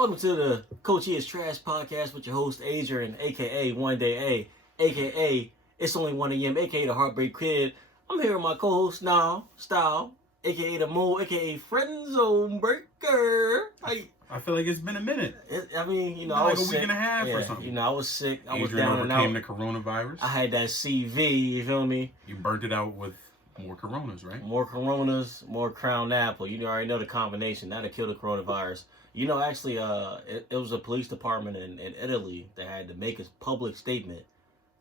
Welcome to the Coach E is Trash podcast with your host Adrian, aka One Day A, aka It's Only 1 AM, aka the Heartbreak Kid. I'm here with my co-host now, Style, aka the Mo, aka Friend Zone Breaker. I feel like it's been a minute. I mean, you know, I was like a sick. week and a half or something. You know, I was sick. I was Adrian down and out. overcame the coronavirus. I had that CV. You feel me? You burnt it out with more coronas, right? More coronas, more Crown Apple. You already know the combination. That'll kill the coronavirus. You know, actually, it was a police department in Italy that had to make a public statement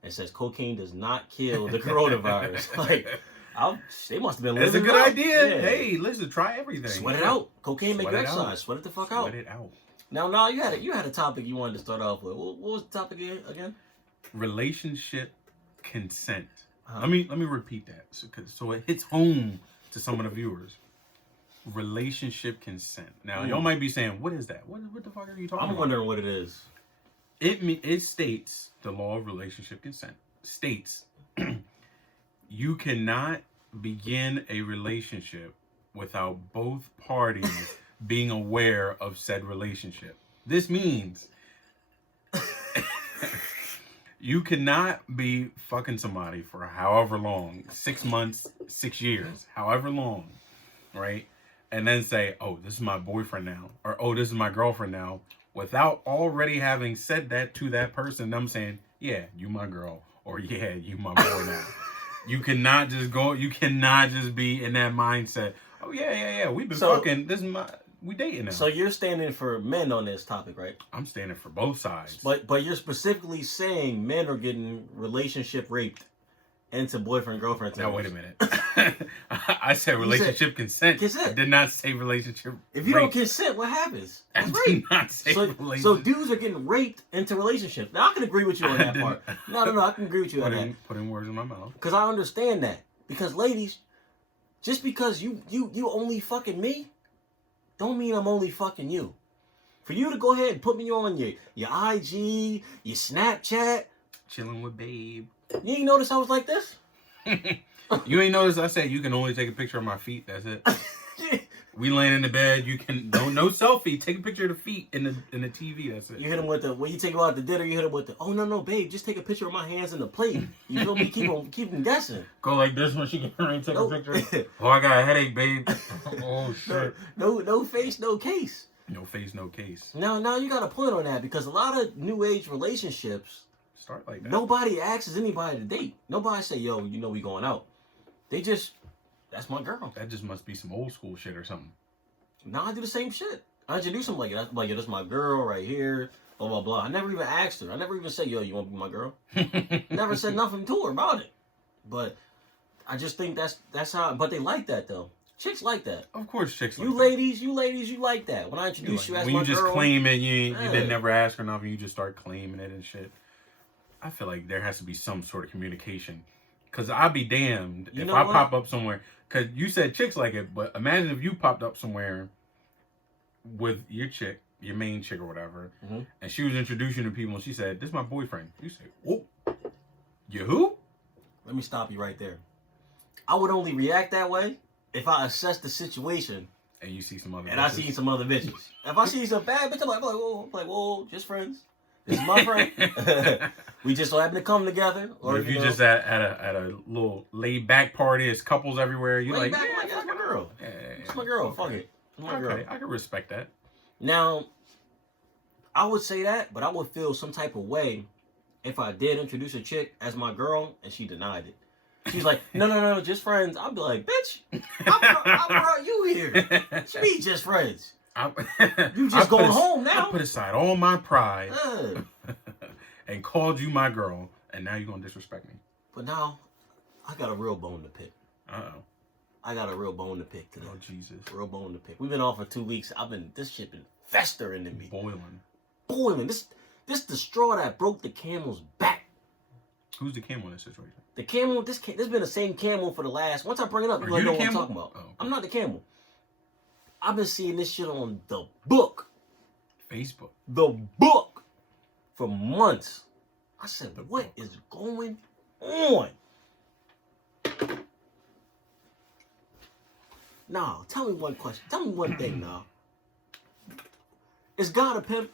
that says cocaine does not kill the coronavirus. They must have been living. It's a good idea. Yeah. Hey, listen, try everything. Sweat it out. Cocaine make you exercise. Sweat it the fuck out. Sweat it out. Now, you had a topic you wanted to start off with. What was the topic again? Relationship consent. Let me repeat that so it hits home to some of the viewers. Relationship consent. Now, y'all might be saying, "What is that? What the fuck are you talking about?" I'm wondering what it is. It states, the law of relationship consent states you cannot begin a relationship without both parties being aware of said relationship. This means you cannot be fucking somebody for however long, 6 months, 6 years, however long, right? And then say, "Oh, this is my boyfriend now," or "Oh, this is my girlfriend now," without already having said that to that person. I'm saying, "Yeah, you my girl," or "Yeah, you my boy now." You cannot just go. You cannot just be in that mindset. "Oh yeah, we've been fucking. We dating now." So you're standing for men on this topic, right? I'm standing for both sides. But you're specifically saying men are getting relationship raped into boyfriend girlfriend. Now wait a minute. I said relationship consent. I did not say relationship. If you don't consent, what happens? That's rape. Not say so dudes are getting raped into relationships. Now I can agree with you on that part. No, I can agree with you on that. Putting words in my mouth. Because I understand that. Because ladies, just because you only fucking me, don't mean I'm only fucking you. For you to go ahead and put me on your IG, your Snapchat, chilling with babe. You ain't notice I was like this? You ain't notice I said you can only take a picture of my feet. That's it. We laying in the bed. You can no selfie. Take a picture of the feet in the TV. That's it. You hit him with when you take him out to dinner. You hit him with "Oh no, babe, just take a picture of my hands in the plate." You feel me? Keep him guessing. Go like this when she can take a picture. "Oh, I got a headache, babe." Oh shit. No face, no case. No face, no case. Now you got a point on that because a lot of new age relationships start like that. Nobody asks anybody to date. Nobody say, "Yo, you know we going out." They just, "That's my girl." That just must be some old school shit or something. No, I do the same shit. I introduce them like that. Like, "That's my girl right here." Blah blah blah. I never even asked her. I never even said, "Yo, you want to be my girl?" Never said nothing to her about it. But I just think that's how. But they like that though. Chicks like that. Of course, chicks like that. You ladies, you like that. When I introduce you as my girl. When you just claim it, you didn't never ask her nothing. You just start claiming it and shit. I feel like there has to be some sort of communication. Because I'd be damned if I pop up somewhere. Because you said chicks like it, but imagine if you popped up somewhere with your chick, your main chick or whatever, and she was introducing you to people and she said, "This is my boyfriend." You say, "Whoa, you who?" Let me stop you right there. I would only react that way if I assess the situation. And you see some other bitches. I see some other bitches. If I see some bad bitch, I'm like, whoa, just friends. This is my friend. We just so happen to come together. Or if you just at a little laid back party, there's couples everywhere. You like, that's my girl. It's my girl. Fuck it. It's my girl. I can respect that. Now, I would say that, but I would feel some type of way if I did introduce a chick as my girl and she denied it. She's like, no, just friends. I'd be like, "Bitch, I brought you here. What you mean just friends? You just going home now." I put aside all my pride and called you my girl, and now you're going to disrespect me. But now, I got a real bone to pick. Uh-oh. I got a real bone to pick today. Oh, Jesus. Real bone to pick. We've been off for 2 weeks. This shit been festering in me. Boiling. This the straw that broke the camel's back. Who's the camel in this situation? The camel, this been the same camel for the last... Once I bring it up, you're going to know what I'm talking about. Oh, okay. I'm not the camel. I've been seeing this shit on the book. Facebook. The book. For months. I said, what is going on? Nah, tell me one question. Tell me one thing, now. Is God a pimp?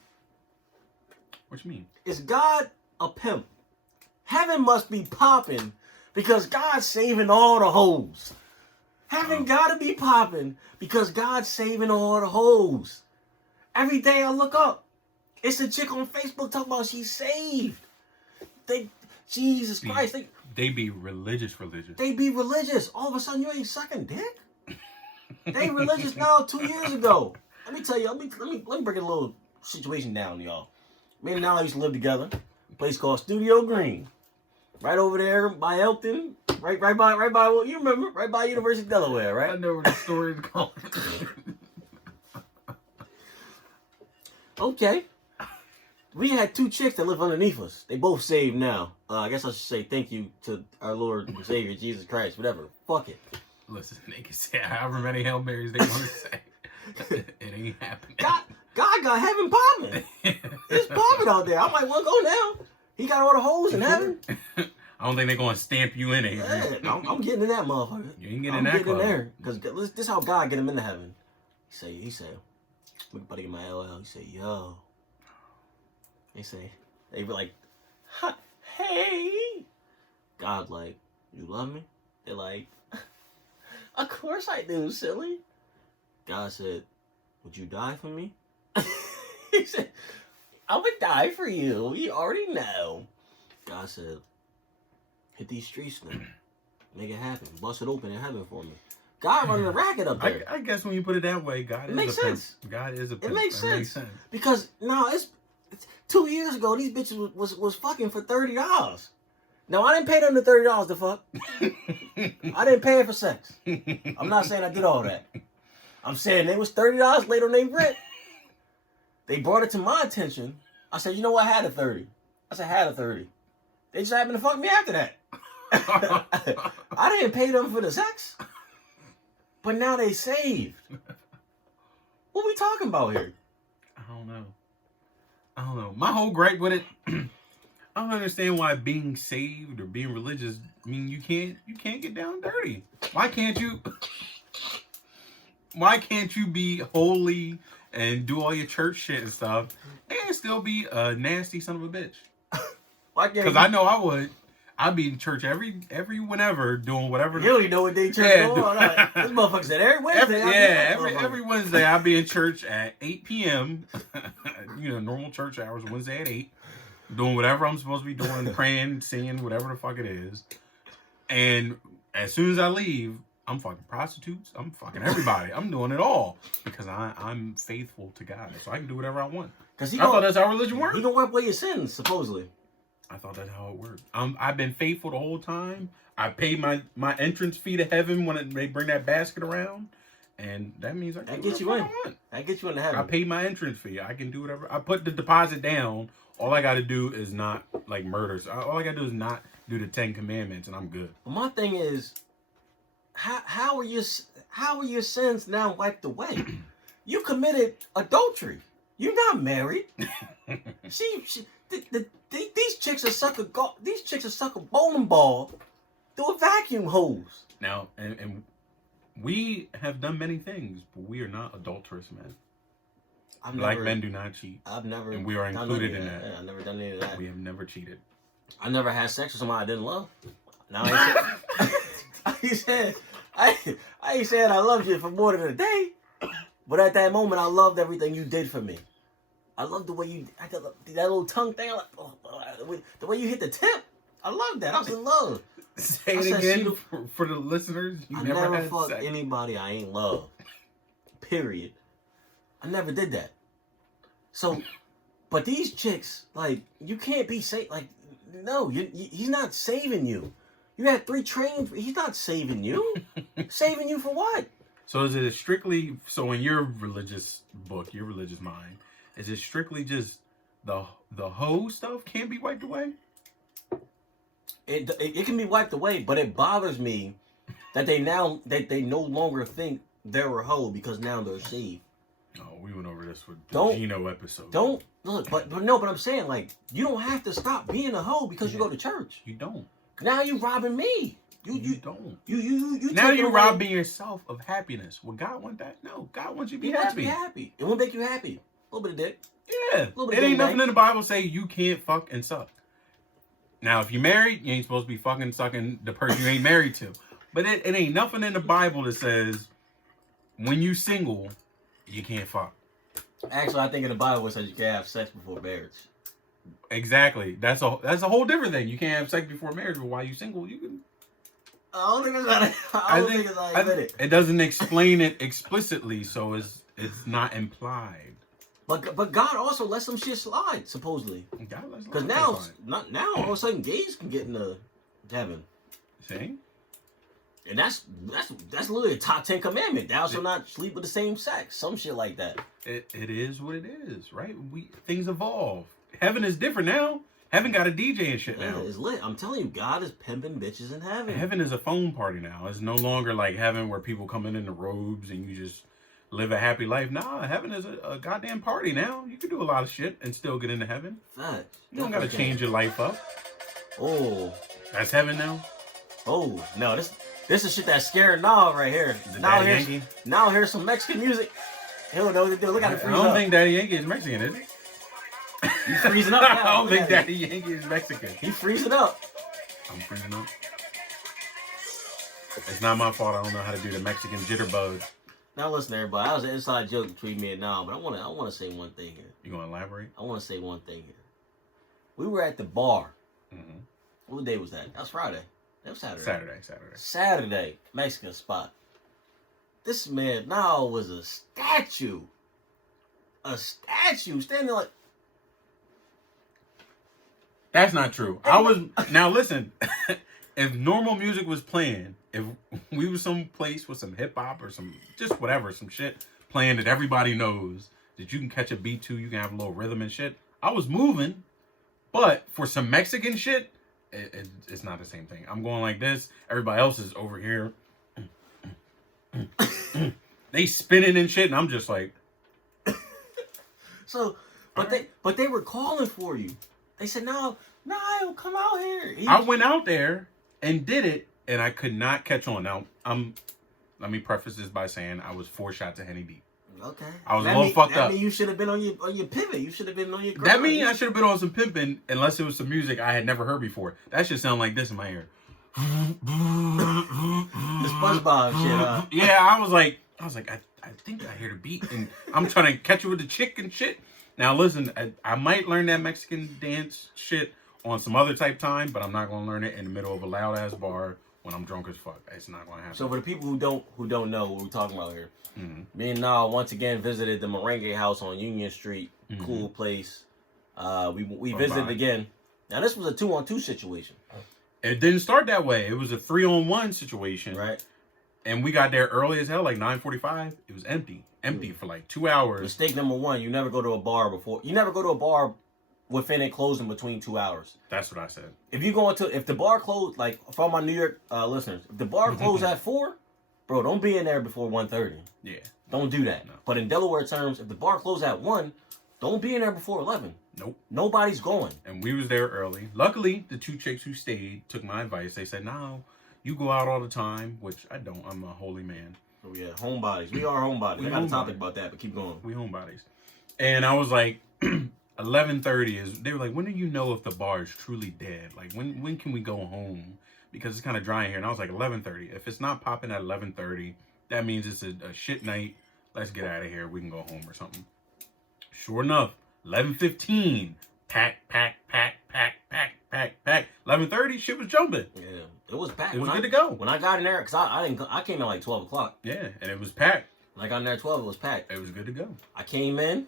What you mean? Is God a pimp? Heaven must be popping because God's saving all the hoes. Heaven gotta be popping because God's saving all the hoes. Every day I look up, it's a chick on Facebook talking about she's saved. Jesus Christ, they be religious. They be religious. All of a sudden, you ain't sucking dick. They religious now 2 years ago. Let me tell you. Let me break a little situation down, y'all. Me and Nala used to live together. A place called Studio Green, right over there by Elton, right by well, you remember, right by University of Delaware, right? I know where the story is going. Okay. We had 2 chicks that live underneath us. They both saved now. I guess I should say thank you to our Lord and Savior, Jesus Christ. Whatever. Fuck it. Listen, they can say however many Hail Marys they want to say. It ain't happening. God got heaven popping. It's popping out there. I might want to go now. He got all the hoes in heaven. I don't think they're going to stamp you in it. Yeah, I'm getting in that motherfucker. You ain't getting in that club. I'm getting in there. Because this is how God get him into heaven. He said, I'm about to get my LL. He said, yo. They be like, hey. God like, you love me? They're like, of course I do, silly. God said, would you die for me? He said, I would die for you. You already know. God said, hit these streets now. Make it happen. Bust it open in heaven for me. God running a racket up there. I guess when you put it that way, God is makes a pimp. sense. God is a pimp. It makes sense. Because now it's 2 years ago, these bitches was fucking for $30. Now, I didn't pay them the $30 to fuck. I didn't pay it for sex. I'm not saying I did all that. I'm saying they was $30 late on their rent. They brought it to my attention. I said, you know what? I had a 30. I said, I had a 30. They just happened to fuck me after that. I didn't pay them for the sex. But now they saved. What we talking about here? I don't know. My whole gripe with it, I don't understand why being saved or being religious mean you can't get down dirty. Why can't you be holy and do all your church shit and stuff and still be a nasty son of a bitch? Because I know I would. I'd be in church every whenever doing whatever. You don't even know what day church is going on. This motherfucker said every Wednesday. Every Wednesday I'd be in church at 8 p.m. Normal church hours, Wednesday at 8. Doing whatever I'm supposed to be doing, praying, singing, whatever the fuck it is. And as soon as I leave, I'm fucking prostitutes. I'm fucking everybody. I'm doing it all. Because I'm faithful to God. So I can do whatever I want. I thought that's how religion works. He gonna wipe away your sins, supposedly. I thought that's how it worked. I've been faithful the whole time. I pay my entrance fee to heaven when they bring that basket around. And that means I can do whatever I want. That gets you into heaven. I pay my entrance fee. I can do whatever. I put the deposit down. All I got to do is not like murder. So all I got to do is not do the 10 commandments, and I'm good. My thing is, how are your sins now wiped away? You committed adultery. You're not married. These chicks are sucking bowling ball through a vacuum hose. Now, and we have done many things, but we are not adulterous men. Men do not cheat. I've never, and we are included in that. I've never done any of that. We have never cheated. I never had sex with somebody I didn't love. Now I ain't said I loved you for more than a day, but at that moment I loved everything you did for me. I love the way that little tongue thing. The way you hit the tip. I love that. I was in love. Say it again for the listeners. I never fucked anybody I ain't love. Period. I never did that. So, but these chicks, like, you can't be saved. Like, no, he's not saving you. You had 3 trains. He's not saving you. Saving you for what? So is it strictly, so in your religious book, your religious mind, is it strictly just the hoe stuff can't be wiped away? It can be wiped away, but it bothers me that they no longer think they're a hoe because now they're saved. Oh, we went over this with the Gino episode. But I'm saying, like, you don't have to stop being a hoe because you go to church. You don't. Now you robbing me. You don't. You now you're robbing yourself of happiness. Would God want that? No. God wants you to be happy. It won't make you happy. little bit of dick. Yeah. Little bit It of ain't gangbang. nothing in the Bible say you can't fuck and suck. Now, if you're married, you ain't supposed to be fucking sucking the person you ain't married to. But it ain't nothing in the Bible that says when you single, you can't fuck. Actually, I think in the Bible it says you can have sex before marriage. Exactly. That's a whole different thing. You can't have sex before marriage, but while you single, you can. I don't think it's not. I don't think it's not admitted. It doesn't explain it explicitly, so it's not implied. But God also let some shit slide, supposedly. Because now, all of a sudden, gays can get into heaven. See? And that's literally a top 10 commandment. Thou shalt not sleep with the same sex. Some shit like that. It is what it is, right? Things evolve. Heaven is different now. Heaven got a DJ and shit now. It's lit. I'm telling you, God is pimping bitches in heaven. Heaven is a phone party now. It's no longer like heaven where people come in the robes and you just live a happy life. Nah, heaven is a goddamn party now. You can do a lot of shit and still get into heaven. Facts. You don't gotta change your life up. Oh. That's heaven now? Oh, no, this is shit that's scaring now right here. Now here's some Mexican music. He don't know what to do. Look at him freeze up. I don't think Daddy Yankee is Mexican, is he? He's freezing up now. I don't think Daddy Yankee is Mexican. He's freezing up. I'm freezing up. It's not my fault. I don't know how to do the Mexican jitterbug. Now listen, everybody. That was an inside joke between me and Nam, but I want to say one thing here. You gonna elaborate? I want to say one thing here. We were at the bar. Mm-hmm. What day was that? That was Friday. That was Saturday. Saturday. Mexican spot. This man now was a statue. Standing like. That's not true. Now listen, if normal music was playing, if we were someplace with some hip hop or some just whatever, some shit playing that everybody knows that you can catch a beat to, you can have a little rhythm and shit. I was moving, but for some Mexican shit, it's not the same thing. I'm going like this. Everybody else is over here. They spinning and shit, and I'm just like. So, but they were calling for you. They said, no, come out here. I went out there and did it, and I could not catch on. Now, let me preface this by saying I was 4 shots of Henny deep. Okay. I was a little fucked up. That mean you should have been on your pivot. You should have been on your grind. That mean I should have been on some pimping, unless it was some music I had never heard before. That should sound like this in my ear. The SpongeBob shit. Yeah, I was like, I think I hear the beat, and I'm trying to catch it with the chick and shit. Now listen, I might learn that Mexican dance shit on some other type time, but I'm not gonna learn it in the middle of a loud ass bar when I'm drunk as fuck. It's not gonna happen. So for the people who don't know what we're talking about here, mm-hmm. me and Nal once again visited the Merengue house on Union Street. Mm-hmm. Cool place. We visited again. Now this was a 2-on-2 situation. It didn't start that way. It was a 3-on-1 situation. Right. And we got there early as hell, like 9:45. It was empty for like 2 hours. Mistake number 1: you never go to a bar before. You never go to a bar within it closing between 2 hours. That's what I said. If the bar closed, like for my New York listeners, if the bar closed at 4, bro, don't be in there before 1:30. Yeah. Don't do that. No. But in Delaware terms, if the bar closed at 1, don't be in there before 11. Nope. Nobody's going. And we was there early. Luckily, the 2 chicks who stayed took my advice. They said, "No, you go out all the time," which I don't. I'm a holy man. Oh yeah, homebodies. We are homebodies. I got a topic about that, but keep going. We homebodies. And I was like, 11:30 is. They were like, "When do you know if the bar is truly dead? Like, when can we go home? Because it's kind of dry in here." And I was like, 11:30. If it's not popping at 11:30, that means it's a shit night. Let's get out of here. We can go home or something. Sure enough, 11:15. Pack. 11:30, shit was jumping. Yeah, it was packed. It was good to go. When I got in there, because I came in like 12 o'clock. Yeah, and it was packed. When I got in there at 12, it was packed. It was good to go. I came in.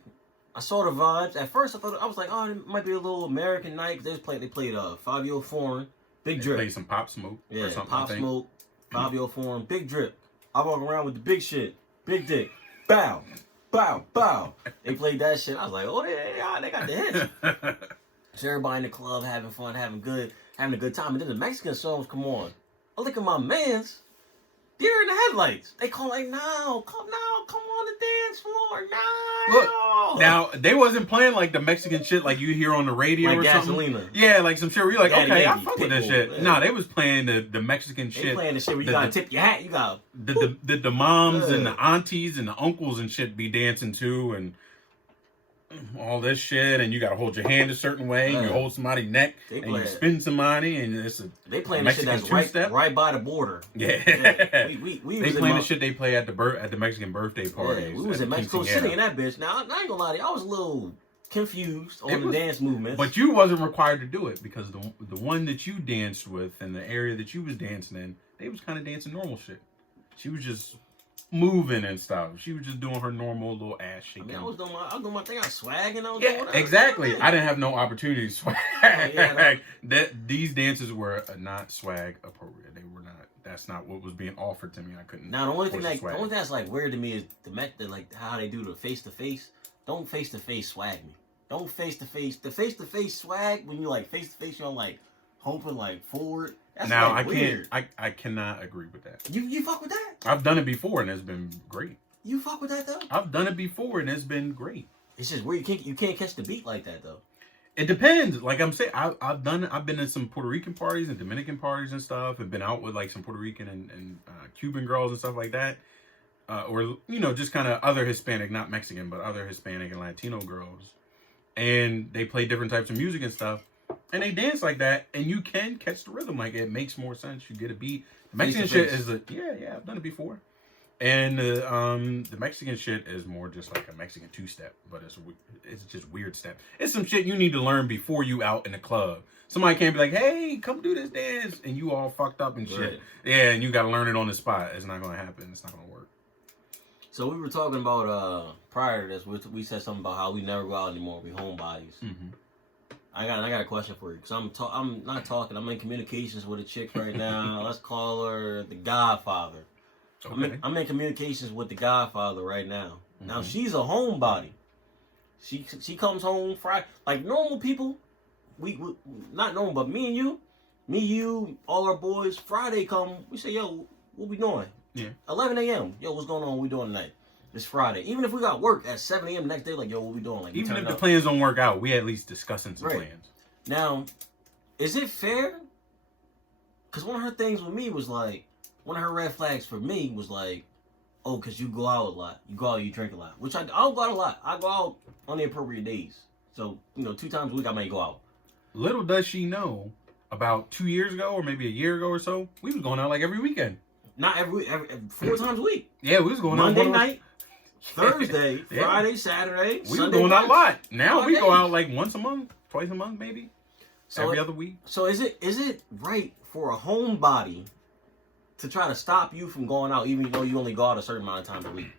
I saw the vibes. At first, I was like, oh, it might be a little American night. They played 5-Year Foreign, Big Drip. They played some Pop Smoke. Yeah, or something, Pop Smoke, 5-Year Foreign, Big Drip. I walk around with the big shit, big dick, bow, bow, bow. They played that shit. I was like, oh, they got the hits. So everybody in the club having fun, having a good time. And then the Mexican songs come on. I look at my mans. Deer in the headlights. They call like, no, come on the dance floor, no. Look, now they wasn't playing like the Mexican shit like you hear on the radio like or Gasolina. something. Yeah, like some shit where you're like, Daddy okay, Yankee, I fuck with that shit. Yeah. No, they was playing the Mexican shit. They playing the shit where you gotta tip your hat. You got the moms and the aunties and the uncles and shit be dancing too, and all this shit, and you got to hold your hand a certain way, and you hold somebody's neck, and you spin somebody, and it's they playing the shit that's right by the border. Yeah, we they playing the shit they play at the Mexican birthday parties. We was in Mexico City in that bitch. Now I ain't gonna lie to you, I was a little confused on the dance movements. But you wasn't required to do it because the one that you danced with and the area that you was dancing in, they was kind of dancing normal shit. She was just moving and stuff. She was just doing her normal little ass shaking. I was doing my thing. I was swagging. I was doing whatever. Exactly. I didn't have no opportunity to swag. These dances were not swag appropriate. They were not. That's not what was being offered to me. I couldn't. Now the only thing that's like weird to me is the like how they do the face to face. Don't face to face swag me. Don't face to face. The face to face swag when you like face to face, you're like hoping like forward. That's now like I weird. I cannot agree with that. You fuck with that? I've done it before and it's been great. You fuck with that though? I've done it before and it's been great. It's just weird. You can't catch the beat like that though. It depends. Like I'm saying, I've been in some Puerto Rican parties and Dominican parties and stuff, and been out with like some Puerto Rican and Cuban girls and stuff like that, or just kind of other Hispanic, not Mexican, but other Hispanic and Latino girls, and they play different types of music and stuff. And they dance like that, and you can catch the rhythm. Like, it makes more sense. You get a beat. The Mexican shit is I've done it before. And the Mexican shit is more just like a Mexican two-step, but it's just weird step. It's some shit you need to learn before you out in the club. Somebody can't be like, hey, come do this dance, and you all fucked up and shit. Right. Yeah, and you got to learn it on the spot. It's not going to happen. It's not going to work. So we were talking about, prior to this, we said something about how we never go out anymore. We homebodies. Mm-hmm. I got a question for you, because I'm not talking. I'm in communications with a chick right now. Let's call her the Godfather. Okay. I'm in communications with the Godfather right now. Mm-hmm. Now she's a homebody. She comes home Friday. Like normal people, we not normal, but me and you, all our boys. Friday come, we say, yo, what we doing? Yeah. 11 a.m. Yo, what's going on? What we doing tonight? It's Friday. Even if we got work at 7 a.m. next day, like, yo, what we doing? Like, even if the plans don't work out, we at least discussing some plans. Now, is it fair? Because one of her things with me was like, one of her red flags for me was like, oh, because you go out a lot. You go out, you drink a lot. Which I don't go out a lot. I go out on the appropriate days. So, 2 times a week I may go out. Little does she know, about 2 years ago or maybe a year ago or so, we was going out like every weekend. Not every 4 times a week. Yeah, we was going Monday out Monday night. Thursday, Friday, Saturday, we Sunday. We going out a lot. Now we go out like once a month, twice a month, maybe. So every other week. So is it right for a homebody to try to stop you from going out, even though you only go out a certain amount of times a week?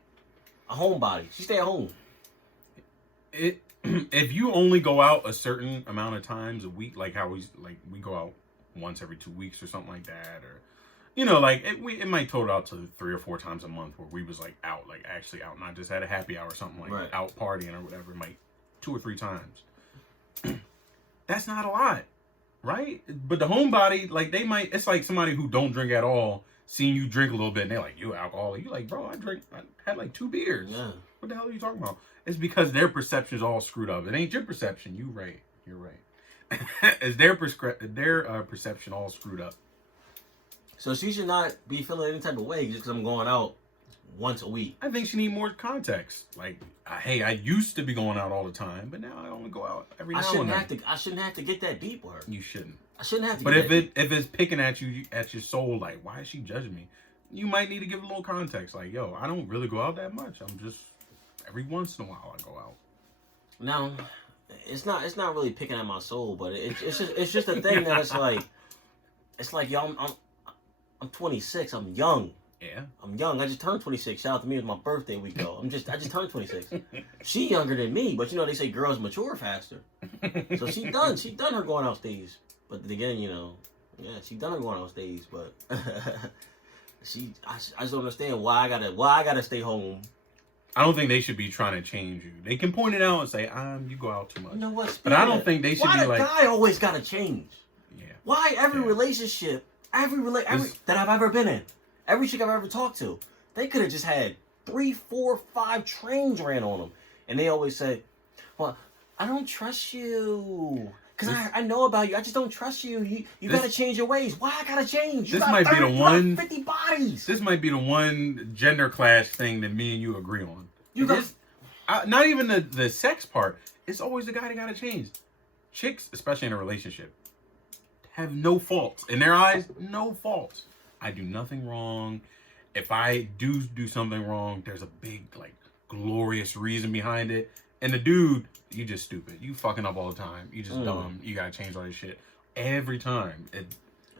A homebody, she stay at home. If you only go out a certain amount of times a week, like how we go out once every 2 weeks or something like that, or. It might total out to 3 or 4 times a month where we was like out, like actually out, not just at a happy hour or something like out partying or whatever. It might 2 or 3 times. That's not a lot, right? But the homebody, like it's like somebody who don't drink at all, seeing you drink a little bit, and they're like, you alcoholic. You like, bro, I had like 2 beers. Yeah. What the hell are you talking about? It's because their perception is all screwed up. It ain't your perception. You're right. It's their perception all screwed up. So she should not be feeling any type of way just because I'm going out once a week. I think she need more context. Like, hey, I used to be going out all the time, but now I only go out every now and then. I shouldn't have to get that deep with her. You shouldn't. I shouldn't have to. But if it's picking at you at your soul, like, why is she judging me? You might need to give a little context. Like, yo, I don't really go out that much. I'm just every once in a while I go out. Now, it's not really picking at my soul, but it's just a thing that it's like yo, I'm 26. I'm young. Yeah. I'm young. I just turned 26. Shout out to me. It was my birthday a week ago. I just turned 26. She younger than me, but they say girls mature faster. So she done her going out stage. But again, she done her going out stage. But I just don't understand why I gotta stay home. I don't think they should be trying to change you. They can point it out and say, you go out too much. You know what? But I don't think they should be like. Why the guy always gotta change? Yeah. Why every relationship? Every that I've ever been in, every chick I've ever talked to, they could have just had 3, 4, 5 trains ran on them, and they always say, "Well, I don't trust you because I know about you. I just don't trust you. You gotta change your ways. Why I gotta change? You this might be the one 50 bodies. This might be the one gender clash thing that me and you agree on. not even the sex part. It's always the guy that gotta change. Chicks, especially in a relationship, have no faults. In their eyes, no faults. I do nothing wrong. If I do something wrong, there's a big, like, glorious reason behind it. And the dude, you just stupid. You fucking up all the time. You just dumb. You gotta change all this shit. Every time.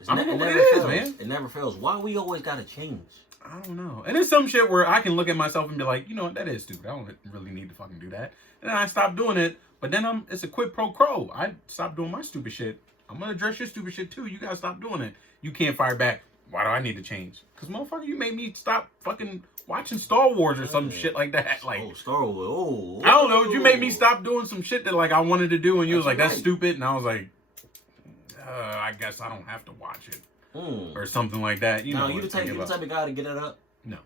I don't know what it is, man. It never fails. Why we always gotta change? I don't know. And there's some shit where I can look at myself and be like, you know what, that is stupid. I don't really need to fucking do that. And then I stop doing it. But then it's a quid pro quo. I stop doing my stupid shit. I'm gonna address your stupid shit too. You gotta stop doing it. You can't fire back. Why do I need to change? Because, motherfucker, you made me stop fucking watching Star Wars or some shit like that. Like, Star Wars. Oh, I don't know. You made me stop doing some shit that, like, I wanted to do, and you was like, that's stupid. And I was like, I guess I don't have to watch it. Or something like that. You know, you the type of guy to get it up? No.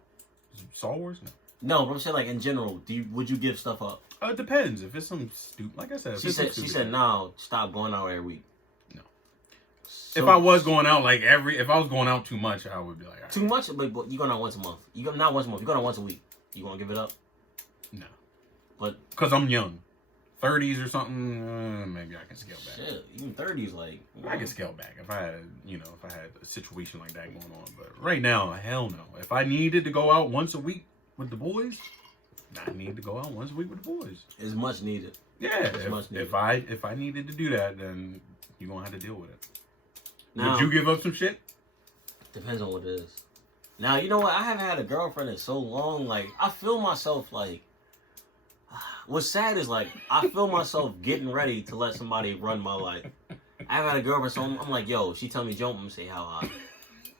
Star Wars? No. No, but I'm saying, like, in general, would you give stuff up? It depends. If it's some stupid, like I said, she said, no, stop going out every week. No. So, if I was going out if I was going out too much, I would be like, all right. Too much, but you going out once a month. Not once a month. You going out once a week. You gonna give it up? No. But because I'm young, 30s or something, maybe I can scale back. Shit, even 30s, like I can scale back if I had, a situation like that going on. But right now, hell no. If I needed to go out once a week with the boys, I need to go out once a week with the boys. It's much needed. Yeah, if I needed to do that, then you're gonna have to deal with it. Now, would you give up some shit? Depends on what it is. Now, you know what? I haven't had a girlfriend in so long. Like, I feel myself like. What's sad is, like, I feel myself getting ready to let somebody run my life. I haven't had a girlfriend, so I'm like, yo, she tell me jump, I'm gonna say how high.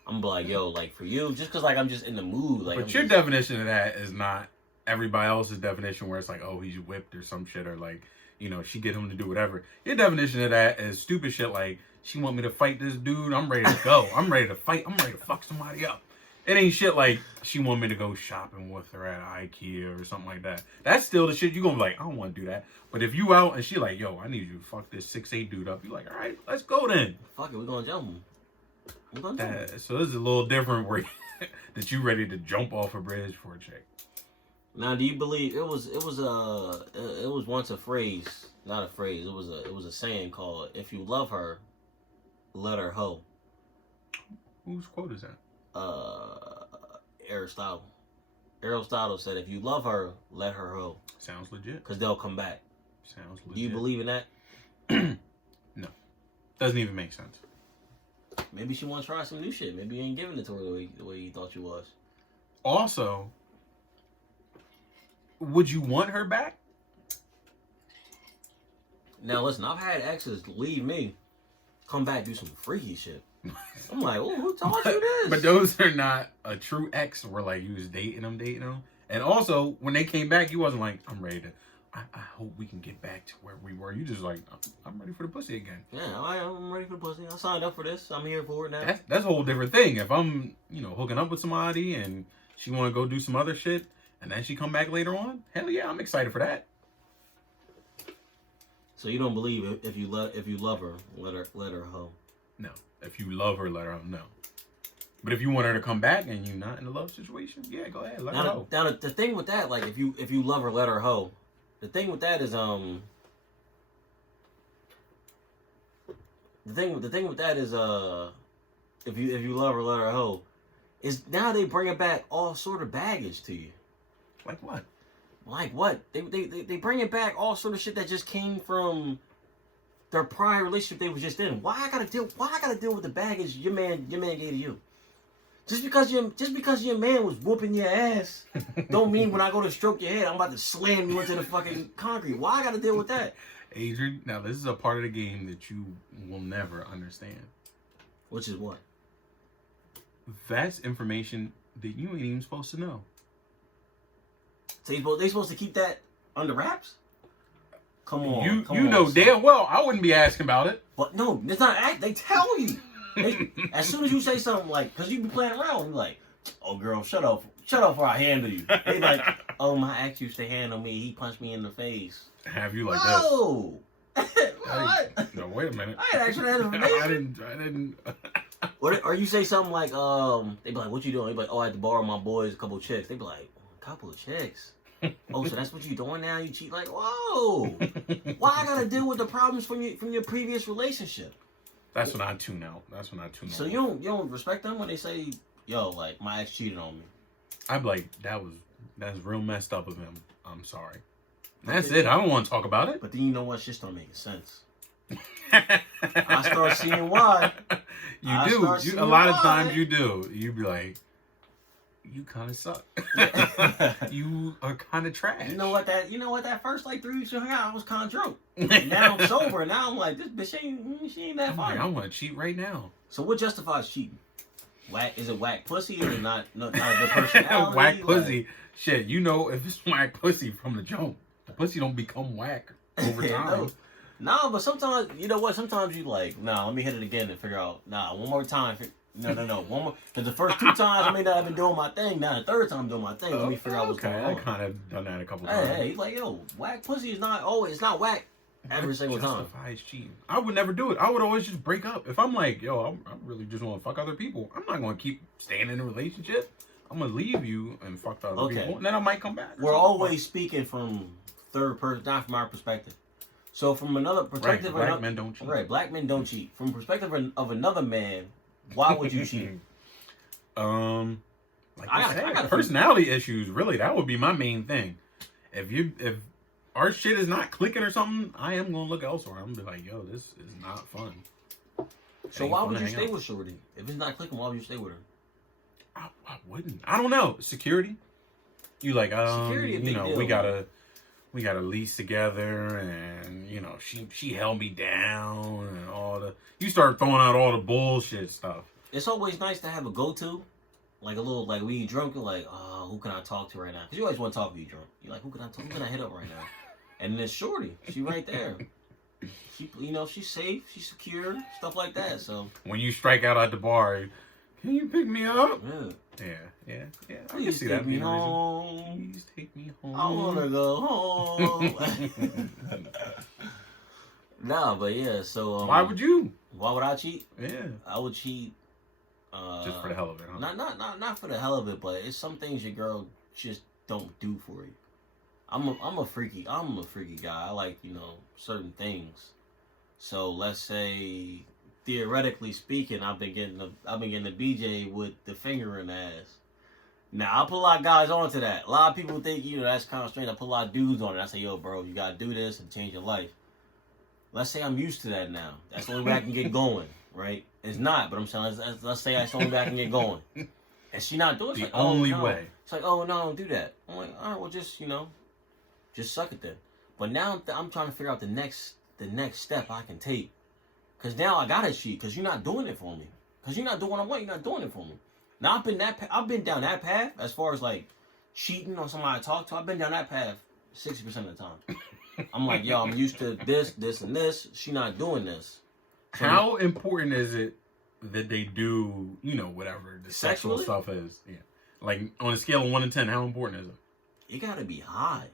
I'm gonna be like, yo, like, for you, just because, like, I'm just in the mood. Like, but your definition of that is not everybody else's definition where it's like, oh, he's whipped or some shit, or like, she get him to do whatever. Your definition of that is stupid shit like, she want me to fight this dude, I'm ready to go. I'm ready to fight. I'm ready to fuck somebody up. It ain't shit like she want me to go shopping with her at IKEA or something like that. That's still the shit you gonna be like, I don't want to do that. But if you out and she like, yo, I need you to fuck this 6'8" dude up, you like, all right, let's go then. Fuck it, we're gonna jump him. So this is a little different where that you ready to jump off a bridge for a chick. Now, do you believe it was once a phrase, not a phrase. It was a saying called, "If you love her, let her hoe." Whose quote is that? Aristotle. Aristotle said, "If you love her, let her hoe." Sounds legit. Because they'll come back. Sounds legit. Do you believe in that? No. Doesn't even make sense. Maybe she want to try some new shit. Maybe you ain't giving it to her the way you thought you was. Also, would you want her back? Now, listen, I've had exes leave me, come back, do some freaky shit. I'm like, oh, who taught you this? But those are not a true ex where, like, you was dating them. And also, when they came back, you wasn't like, I'm ready to, I hope we can get back to where we were. You just like, I'm ready for the pussy again. Yeah, I'm ready for the pussy. I signed up for this. I'm here for it now. That's a whole different thing. If I'm, hooking up with somebody and she want to go do some other shit, and then she come back later on, hell yeah, I'm excited for that. So you don't believe if you love her, let her hoe? No. If you love her, let her hoe. No. But if you want her to come back and you're not in a love situation, yeah, go ahead, let her hoe. Now the thing with that, like if you love her, let her hoe. The thing with that is the thing with that is if you love her, let her hoe. Is now they bring back all sort of baggage to you. Like what? Like what? They bring it back all sort of shit that just came from their prior relationship they was just in. Why I gotta deal with the baggage your man gave to you? Just because your man was whooping your ass, don't mean when I go to stroke your head, I'm about to slam you into the fucking concrete. Why I gotta deal with that? Adrian, now this is a part of the game that you will never understand. Which is what? That's information that you ain't even supposed to know. So they supposed to keep that under wraps? Come on. You know damn well I wouldn't be asking about it. But no, it's not. They tell you. As soon as you say something like, because you be playing around, you're like, oh girl, shut up or I handle you. They like, oh my ex used to handle me. He punched me in the face. Have you like that? No. No, wait a minute. I ain't actually had information. I didn't. Or you say something like, they be like, what you doing? They be like, oh, I had to borrow my boys a couple of chicks. They be like, a couple of chicks. Oh, so that's what you doing now? You cheat? Like, whoa! Why I gotta deal with the problems from your previous relationship? That's when I tune out. So you don't respect them when they say, "Yo, like my ex cheated on me." I'd be like, that's real messed up of him. I'm sorry. That's it. I don't want to talk about it. But then you know what? Shit start making sense. I start seeing why. You do. A lot of times you do. You be like, you kind of suck. You are kind of trash. You know what? That first like 3 weeks we hung out, I was kind of drunk. Now I'm sober. Now I'm like, this bitch she ain't that fine. I want to cheat right now. So what justifies cheating? Whack? Is it whack pussy? Is it not the personality? Whack pussy. Like, shit, you know if it's whack pussy from the jump, the pussy don't become whack over time. No, but sometimes, you know what? Sometimes you like, nah, let me hit it again and figure out, one more time. No. One more. Because the first 2 times I may not have been doing my thing. Now the third time I'm doing my thing. Let me figure out what's going on. I kind of done that a couple times. Hey, he's like, yo, whack pussy is not always, it's not whack every single time. Justifies cheating. I would never do it. I would always just break up. If I'm like, yo, I really just want to fuck other people, I'm not going to keep staying in a relationship. I'm going to leave you and fuck the other people. And then I might come back. We're always speaking from third person, not from our perspective. So from another perspective, black men don't cheat. Right, black men don't cheat. From perspective of another man, why would you cheat? Like I got personality issues. Really, that would be my main thing. If our shit is not clicking or something, I am gonna look elsewhere. I'm gonna be like, yo, this is not fun. So why would you stay with Shorty? If it's not clicking, why would you stay with her? I wouldn't. I don't know. Security. You like security? You know, we got a lease together, and you know, she held me down, and all the. You start throwing out all the bullshit stuff. It's always nice to have a go-to, like a little, like when you drunk, you're like, who can I talk to right now? Because you always want to talk when you drunk. You're like, who can I hit up right now? And then it's Shorty. She right there. She, she's safe, she's secure, stuff like that. So when you strike out at the bar, can you pick me up? Yeah. Please take me home. Please take me home. I wanna go home. Nah, but yeah. So why would you? Why would I cheat? Yeah, I would cheat. Just for the hell of it, huh? Not for the hell of it, but it's some things your girl just don't do for you. I'm a freaky guy. I like, certain things. So let's say, theoretically speaking, I've been getting the BJ with the finger in the ass. Now I put a lot of guys onto that. A lot of people think, that's kind of strange. I put a lot of dudes on it. I say, yo, bro, you gotta do this and change your life. Let's say I'm used to that now. That's the only way I can get going, right? It's not, but I'm saying, let's say that's the only way I can get going. And she not doing it. The only way. It's like, oh, no, don't do that. I'm like, all right, well, just suck it then. But now I'm trying to figure out the next step I can take. Because now I gotta cheat, because you're not doing it for me. Because you're not doing what I want, you're not doing it for me. Now I've been down that path as far as like cheating on somebody I talk to. I've been down that path 60% of the time. I'm like, yo, I'm used to this, and this. She not doing this. So how important is it that they do, whatever the sexual stuff is? Yeah. Like on a scale of 1 to 10, how important is it? It gotta be high.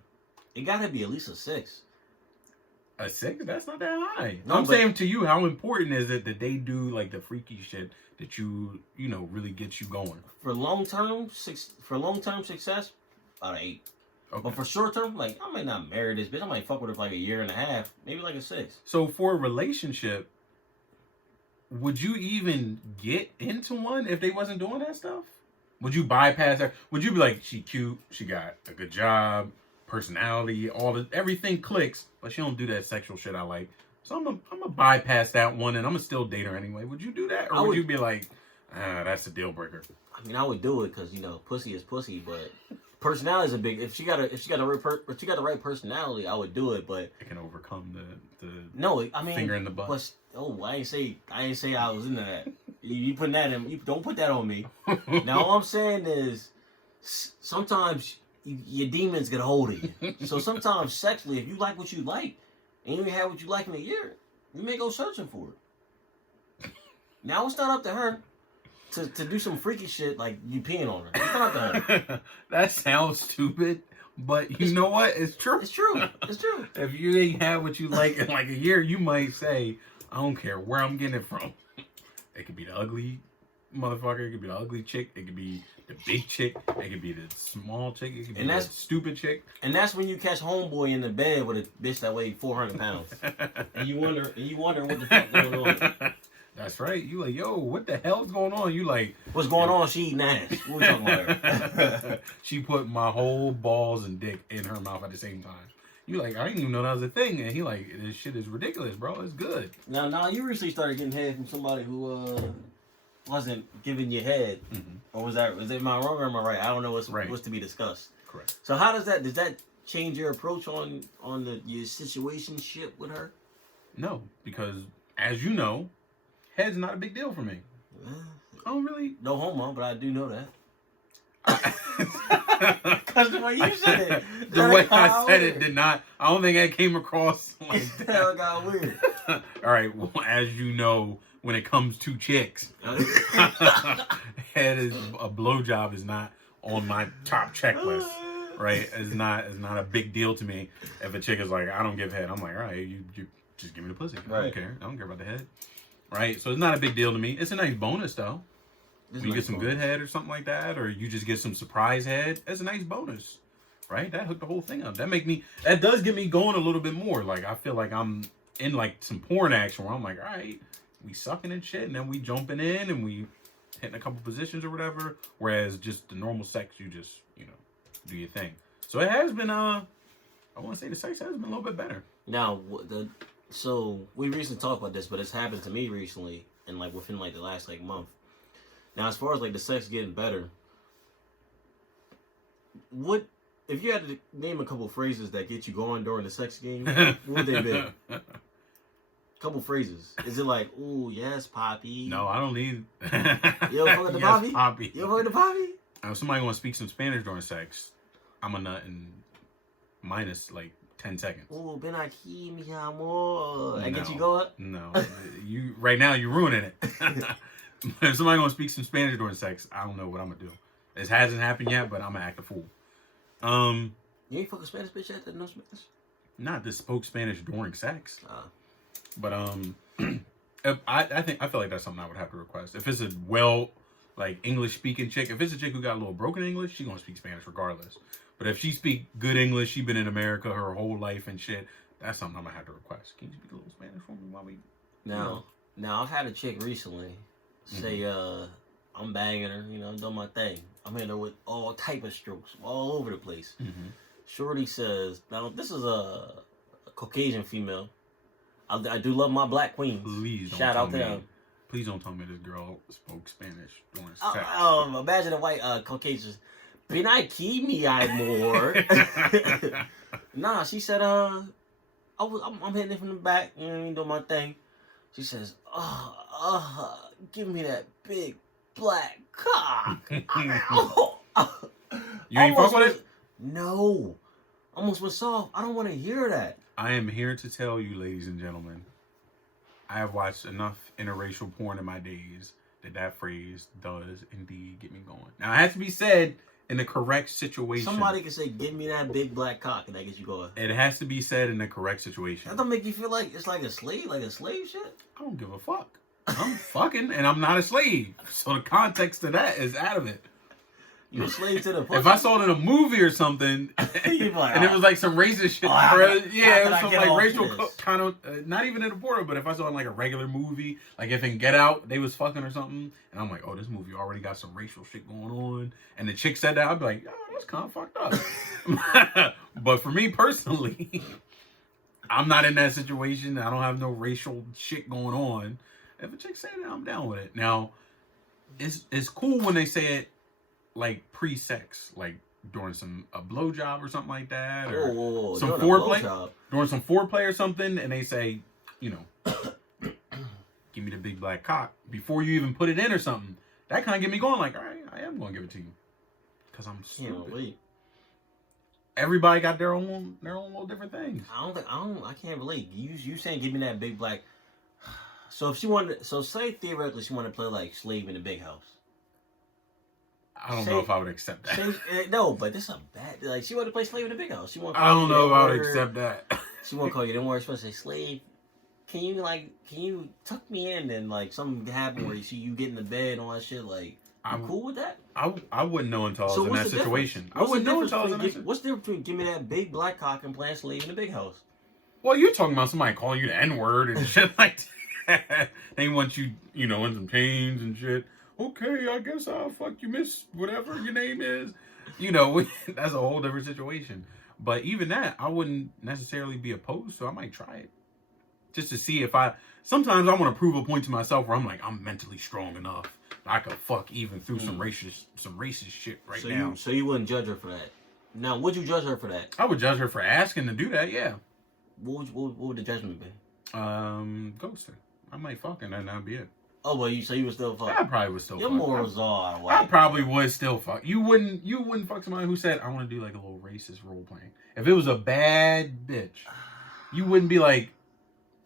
It gotta be at least a 6. A 6? That's not that high. No, I'm saying to you, how important is it that they do like the freaky shit that you really gets you going? For long term success, about an 8. Okay. But for short term, like I might not marry this bitch. I might fuck with her for like a year and a half, maybe like a 6. So for a relationship, would you even get into one if they wasn't doing that stuff? Would you bypass that? Would you be like, she cute, she got a good job, personality, everything clicks, but she don't do that sexual shit I like. So I'm gonna bypass that one and I'm gonna still date her anyway. Would you do that, or would you be like, that's a deal breaker? I mean, I would do it because pussy is pussy, but personality is a big. If she got the right personality, I would do it. But it can overcome the finger in the butt. But, I ain't say I was into that. You putting that in? You don't put that on me. Now all I'm saying is, sometimes your demons get a hold of you. So sometimes sexually, if you like what you like, and you have what you like in a year, you may go searching for it. Now it's not up to her to do some freaky shit like you peeing on her. It's not up to her. That sounds stupid, but you know what? It's true. It's true. It's true. If you ain't have what you like in like a year, you might say, I don't care where I'm getting it from. It could be the ugly motherfucker. It could be the ugly chick. It could be the big chick. It could be the small chick. It could be And the that's- stupid chick. And that's when you catch homeboy in the bed with a bitch that weighs 400 pounds. And you wonder what the fuck going on. That's right. You like, yo, what the hell's going on? You like, What's going on? She eating ass. What we talking about? she put my whole balls and dick in her mouth at the same time. You like, I didn't even know that was a thing. And he like, this shit is ridiculous, bro. It's good. Now, you recently started getting head from somebody who wasn't giving you head. Mm-hmm. Or was it my wrong or am I right? I don't know what's to be discussed. Correct. So how does that change your approach on your situationship with her? No, because as you know, head's not a big deal for me. I don't really. No homo, but I do know that. Because the way you said it. The way I said it did not. I don't think that came across like that. That got weird. All right. Well, as you know, when it comes to chicks, head is a blowjob is not on my top checklist. Right? It's not a big deal to me. If a chick is like, I don't give head, I'm like, all right, you just give me the pussy. I don't care. I don't care about the head. Right? So it's not a big deal to me. It's a nice bonus though. When you get some good head or something like that, or you just get some surprise head, that's a nice bonus, right? That hooked the whole thing up. That does get me going a little bit more. Like, I feel like I'm in like some porn action where I'm like, all right, we sucking and shit, and then we jumping in and we hitting a couple positions or whatever. Whereas just the normal sex, you just, do your thing. So it has been, I want to say the sex has been a little bit better. Now, so we recently talked about this, but it's happened to me recently, and like within like the last like month. Now, as far as like the sex getting better, what if you had to name a couple phrases that get you going during the sex game? What would they be? Couple phrases. Is it like, ooh, yes, Poppy? No, I don't need. You ever fuck with the yes, Poppy? You ever fuck with the Poppy? If somebody want to speak some Spanish during sex, I'm a nut in minus like 10 seconds. Ooh, ven aquí, mi amor. That get you going? going? No, you right now you're ruining it. If somebody gonna speak some Spanish during sex, I don't know what I'm gonna do. This hasn't happened yet, but I'm gonna act a fool. You ain't fucking Spanish bitch yet that knows Spanish? Not that spoke Spanish during sex. But I feel like that's something I would have to request. If it's a English speaking chick, if it's a chick who got a little broken English, she gonna speak Spanish regardless. But if she speak good English, she been in America her whole life and shit, that's something I'm gonna have to request. Can you speak a little Spanish for me while we? Now I've had a chick recently say, I'm banging her, doing my thing. I'm hitting her with all type of strokes, all over the place. Mm-hmm. Shorty says, now this is a Caucasian female. I do love my black queens. Please don't Shout out to them. Please don't tell me this girl spoke Spanish during sex. Imagine a white Caucasian. Ven aquí, mi amor. Nah, she said, I'm hitting it from the back, doing my thing. She says, give me that big black cock. You ain't fuck with it? No. Almost went soft. I don't want to hear that. I am here to tell you, ladies and gentlemen, I have watched enough interracial porn in my days that phrase does indeed get me going. Now, it has to be said in the correct situation. Somebody can say, give me that big black cock, and that gets you going. It has to be said in the correct situation. That don't make you feel like it's like a slave shit? I don't give a fuck. I'm fucking, and I'm not a slave. So the context of that is out of it. You a slave to the pussy? If I saw it in a movie or something, like, and it was like some racist shit, it was some like racial kind of, not even in a porno, but if I saw it in like a regular movie, like if in Get Out, they was fucking or something, and I'm like, oh, this movie already got some racial shit going on, and the chick said that, I'd be like, oh, that's kind of fucked up. But for me personally, I'm not in that situation. I don't have no racial shit going on. If a chick say that, I'm down with it. Now, it's cool when they say it like pre-sex, like during a blowjob or something like that, or some foreplay, during some foreplay or something, and they say, give me the big black cock before you even put it in or something. That kind of get me going. Like, all right, I am going to give it to you because I'm stupid. Wait. Everybody got their own little different things. I can't relate. You saying give me that big black. So if she wanted, say theoretically she wanted to play like Slave in the Big House. I don't know if I would accept that. No, but this is a bad. Like she wanted to play Slave in the Big House. I don't know if I would accept that. She won't call you the word. She want to say Slave. Can you tuck me in and like something happen where you see you get in the bed and all that shit? Like You cool with that? I wouldn't know until I was in that situation. I wouldn't know until I was in that. What's the difference between give me that big black cock and playing slave in the big house? Well, you're talking about somebody calling you the N-word and shit like that. They want you, you know, in some chains and shit. Okay, I guess I'll fuck you, miss whatever your name is. You know, that's a whole different situation. But even that, I wouldn't necessarily be opposed, so I might try it. Just to see if sometimes I want to prove a point to myself where I'm like, I'm mentally strong enough. I could fuck even through some racist shit now. So you wouldn't judge her for that? Now, would you judge her for that? I would judge her for asking to do that, yeah. What would the judgment be? Ghosting. I might fuck and then that'd be it. Oh, well, you would still fuck? I probably would still fuck. Your morals are out of whack. I probably would still fuck. You wouldn't fuck somebody who said, I want to do like a little racist role playing. If it was a bad bitch, you wouldn't be like,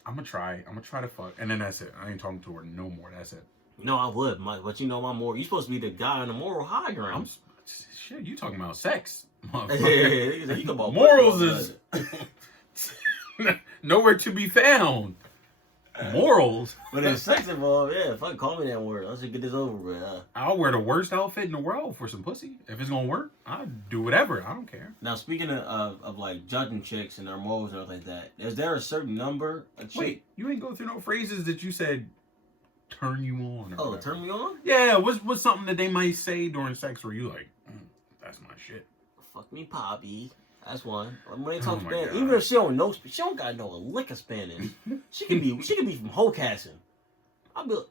I'm gonna try to fuck. And then that's it. I ain't talking to her no more. That's it. No, I would. But you know, you're supposed to be the guy on the moral high ground. Shit, you talking about sex. You talking about morals is nowhere to be found. Morals. But there's sex involved, yeah. Fuck, call me that word. Let's just get this over with. I'll wear the worst outfit in the world for some pussy. If it's gonna work, I'll do whatever. I don't care. Now, speaking of like judging chicks and their morals and everything like that, is there a certain number of chicks? Wait, you ain't go through no phrases that you said turn you on. Or turn me on? Yeah, what's something that they might say during sex where you like, that's my shit. Fuck me, Poppy. That's one. When they talk Spanish, God. even if she don't know, she don't gotta know a lick of Spanish. She could be from Hocassin.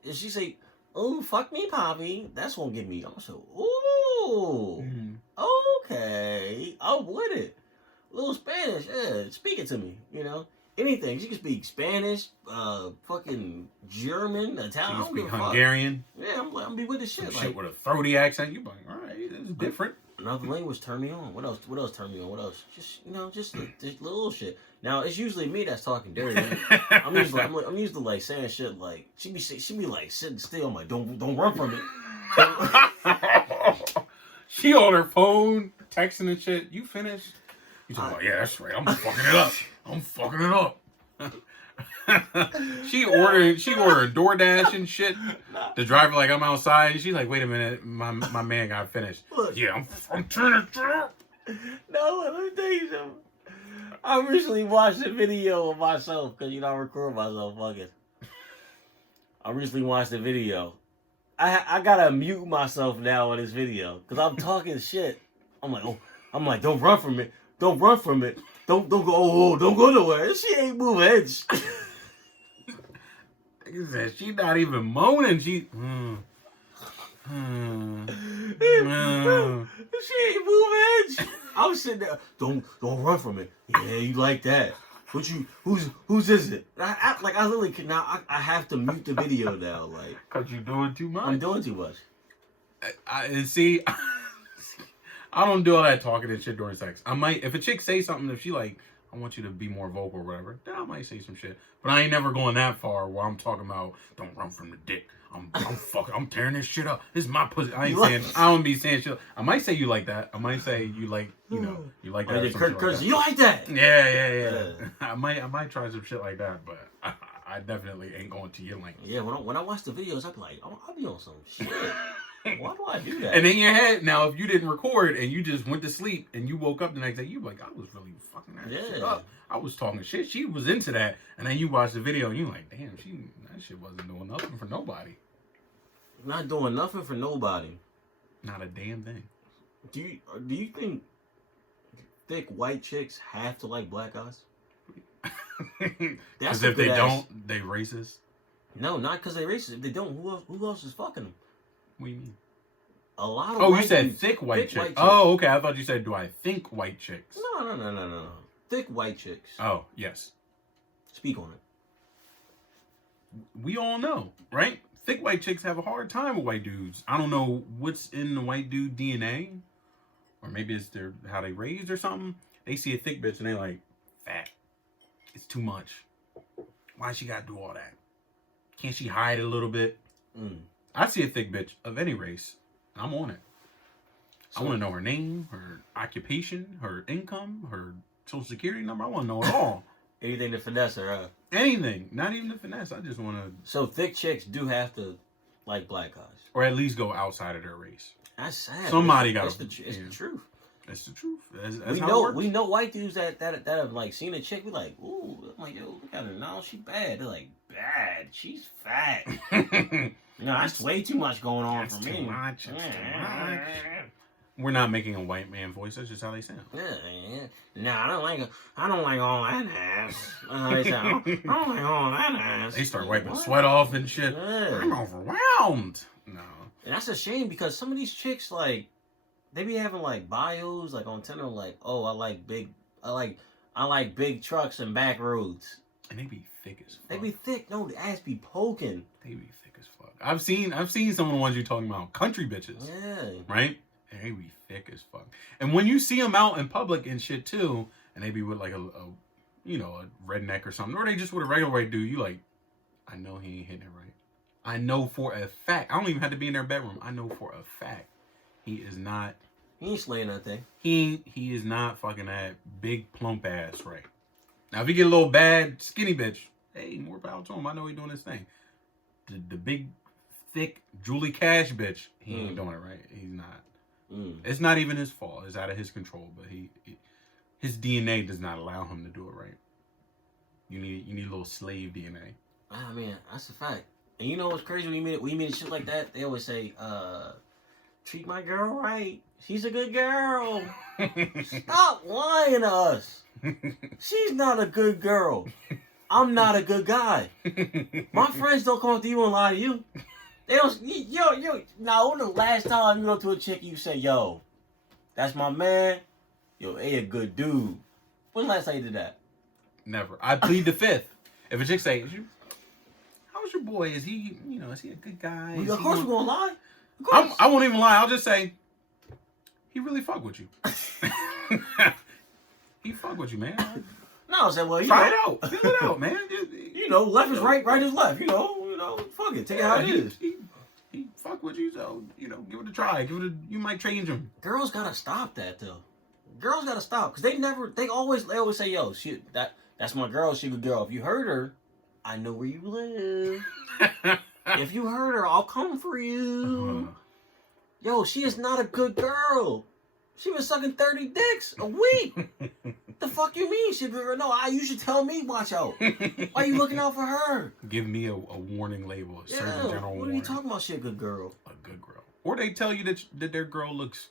If she say, "Oh, fuck me, Poppy," that's gonna get me. I'm so, ooh, okay, I'm with it. A little Spanish, yeah. Speak it to me, you know. Anything. She can speak Spanish, fucking German, Italian. She can speak Hungarian. Yeah, I'm be with the shit. Some like, shit with a throaty accent. You like, all right, this is different. Another language turn me on. What else turn me on? What else? Just little shit. Now it's usually me that's talking dirty. I'm used to like saying shit like she be like sitting still. I'm like, don't run from it. She on her phone texting and shit. You finished? You talking about, yeah, that's right. I'm fucking it up. I'm fucking it up. She ordering DoorDash and shit. The driver like, I'm outside. And she's like, wait a minute, my man got finished. Look, yeah, I'm turning it up. No, let me tell you something. I recently watched a video of myself because I record myself fucking. I recently watched a video. I gotta mute myself now on this video because I'm talking shit. I'm like, don't run from it. Don't run from it. Don't go. Oh, don't go nowhere. She ain't moving. She's not even moaning. She. She ain't moving. I was sitting there. Don't run from it. Yeah, you like that. What you? Who's is it? I literally could now. I have to mute the video now. Like, cause you're doing too much. I'm doing too much. And see. I don't do all that talking and shit during sex. I might, if a chick say something, if she like, I want you to be more vocal or whatever, then I might say some shit. But I ain't never going that far where I'm talking about, don't run from the dick. I'm tearing this shit up. This is my pussy. I don't be saying shit. I might say you like that. I might say you like, you like that. Cause you like that. Yeah. I might try some shit like that, but I definitely ain't going to your language. Yeah, when I watch the videos, I be like, I'll be on some shit. Why do I do that? And in your head, now, if you didn't record and you just went to sleep and you woke up the next day, you like, I was really fucking that shit up. I was talking shit. She was into that. And then you watch the video and you like, damn, that shit wasn't doing nothing for nobody. Not doing nothing for nobody. Not a damn thing. Do you think thick white chicks have to like black guys? Because if they don't, they racist? No, not because they racist. If they don't, who else is fucking them? What do you mean? A lot of you said thick white chicks. Oh, okay. I thought you said, do I think white chicks? No. Thick white chicks. Oh, yes. Speak on it. We all know, right? Thick white chicks have a hard time with white dudes. I don't know what's in the white dude DNA. Or maybe it's how they raised or something. They see a thick bitch and they like, fat. It's too much. Why she gotta do all that? Can't she hide it a little bit? I see a thick bitch of any race. I'm on it. I want to know her name, her occupation, her income, her social security number. I want to know it all. Anything to finesse her, huh? Anything. Not even the finesse. I just want to... So thick chicks do have to like black guys. Or at least go outside of their race. That's sad. Somebody got It's the truth. It's the truth. That's we how know it works. we know white dudes that have like seen a chick. We like, ooh, I'm like, yo, look at her now. She bad. They're like, bad. She's fat. No, that's way too much going on for me. Too much. We're not making a white man voice. That's just how they sound. Yeah. Nah, I don't like all that ass. They say, I don't like all that ass. They start wiping sweat off and shit. Yeah. I'm overwhelmed. No. And that's a shame because some of these chicks, like, they be having like bios like on Tinder, like, oh, I like big trucks and back roads. And they be thick as fuck. They be thick. No, the ass be poking. They be thick as fuck. I've seen some of the ones you're talking about. Country bitches. Yeah. Right? And they be thick as fuck. And when you see them out in public and shit too, and they be with like a redneck or something, or they just with a regular white dude, you like, I know he ain't hitting it right. I know for a fact. I don't even have to be in their bedroom. I know for a fact he is not. He ain't slaying nothing. He is not fucking that big plump ass right. Now if you get a little bad skinny bitch, hey, more power to him. I know he doing his thing. The big thick Julie Cash bitch, he ain't doing it right. He's not. It's not even his fault. It's out of his control. But his DNA does not allow him to do it right. You need a little slave DNA. I mean, that's a fact. And you know what's crazy when you meet shit like that? They always say, treat my girl right. She's a good girl. Stop lying to us. She's not a good girl. I'm not a good guy. My friends don't come up to you and lie to you. They don't. Yo. Now, when the last time you go to a chick, you say, "Yo, that's my man. Yo, he a good dude." When the last time you did that? Never. I plead the fifth. If a chick say, "How's your boy? Is he? Is he a good guy?" Of course, we're gonna lie. I won't even lie. I'll just say, he really fuck with you. He fuck with you, man. No, I said, well, try it out, feel it out, man. Left is right, right is left. Fuck it, take it how it is. He fuck with you, so give it a try. You might change him. Girls gotta stop that though. Girls gotta stop because they always say, yo, that's my girl. She a good girl. If you hurt her, I know where you live. If you hurt her, I'll come for you. Yo, she is not a good girl. She been sucking 30 dicks a week. The fuck you mean? She been you should tell me, watch out. Why you looking out for her? Give me a warning label, a Surgeon General warning. What are you talking about? She a good girl. A good girl. Or they tell you that their girl looks.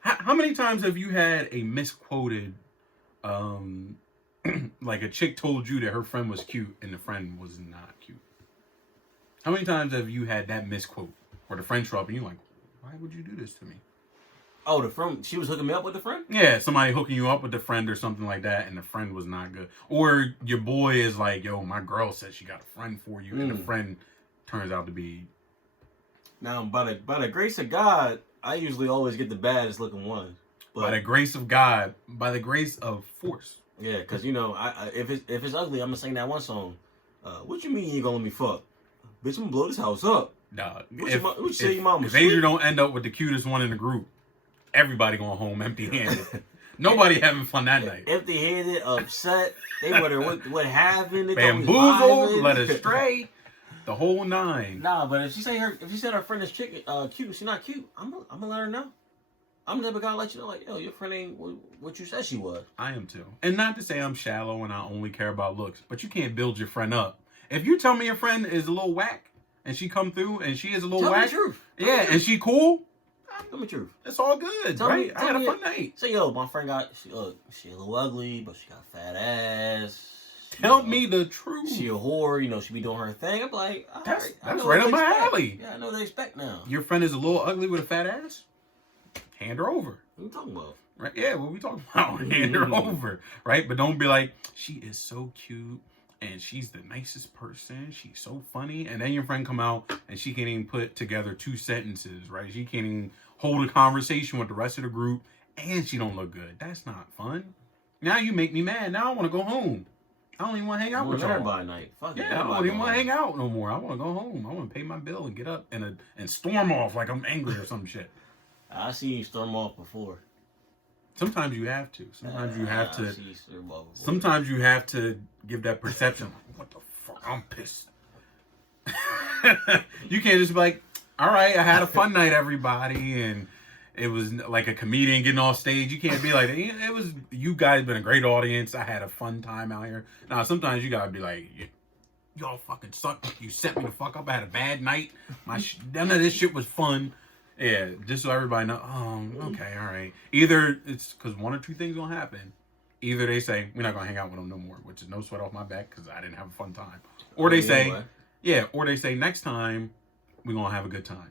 How many times have you had a misquoted, like a chick told you that her friend was cute and the friend was not cute? How many times have you had that misquote? Or the friend show up and you're like, why would you do this to me? Oh, the friend, she was hooking me up with the friend? Yeah, somebody hooking you up with the friend or something like that, and the friend was not good. Or your boy is like, yo, my girl said she got a friend for you, and the friend turns out to be... Now, by the grace of God, I usually always get the baddest looking one. But, by the grace of God, by the grace of force. Yeah, because, if it's ugly, I'm going to sing that one song. What you mean you ain't going to let me fuck? Bitch, I'm going to blow this house up. Nah, what you say your mama if Asia don't end up with the cutest one in the group, everybody going home empty-handed. Nobody having fun that night. Empty-handed, upset. They wonder what happened. Bamboozled, led astray, the whole nine. Nah, but if she said her friend is cute, she's not cute. I'm gonna let her know. I'm never gonna let you know, like, yo, your friend ain't what you said she was. I am too. And not to say I'm shallow and I only care about looks, but you can't build your friend up. If you tell me your friend is a little whack and she come through and she is a little whack, tell me the truth. Yeah, and she cool. Tell me the truth. It's all good, right? I had a fun night. So, yo, my friend she a little ugly, but she got a fat ass. Tell me the truth. She a whore, she be doing her thing. I'm like, that's right up my alley. Yeah, I know what they expect now. Your friend is a little ugly with a fat ass? Hand her over. What are you talking about? Right? Yeah, what we talking about? Hand her over, right? But don't be like, she is so cute. And she's the nicest person. She's so funny. And then your friend come out and she can't even put together 2 sentences, right? She can't even hold a conversation with the rest of the group. And she don't look good. That's not fun. Now you make me mad. Now I want to go home. I don't even want to hang out with y'all. Everybody night. Fuck yeah, I don't even want to hang out no more. I want to go home. I want to pay my bill and get up and storm off like I'm angry or some shit. I see you storm off before. Sometimes you have to. Sometimes you have to give that perception. Like, what the fuck? I'm pissed. You can't just be like, all right, I had a fun night, everybody, and it was like a comedian getting off stage. You can't be like, it was, you guys been a great audience. I had a fun time out here. Now, sometimes you gotta be like, y'all fucking suck. You set me the fuck up. I had a bad night. None of this shit was fun. Yeah, just so everybody know. Okay, all right. Either it's because one or two things gonna happen. Either they say, we're not gonna hang out with them no more, which is no sweat off my back because I didn't have a fun time. Or they say, or they say next time we're gonna have a good time.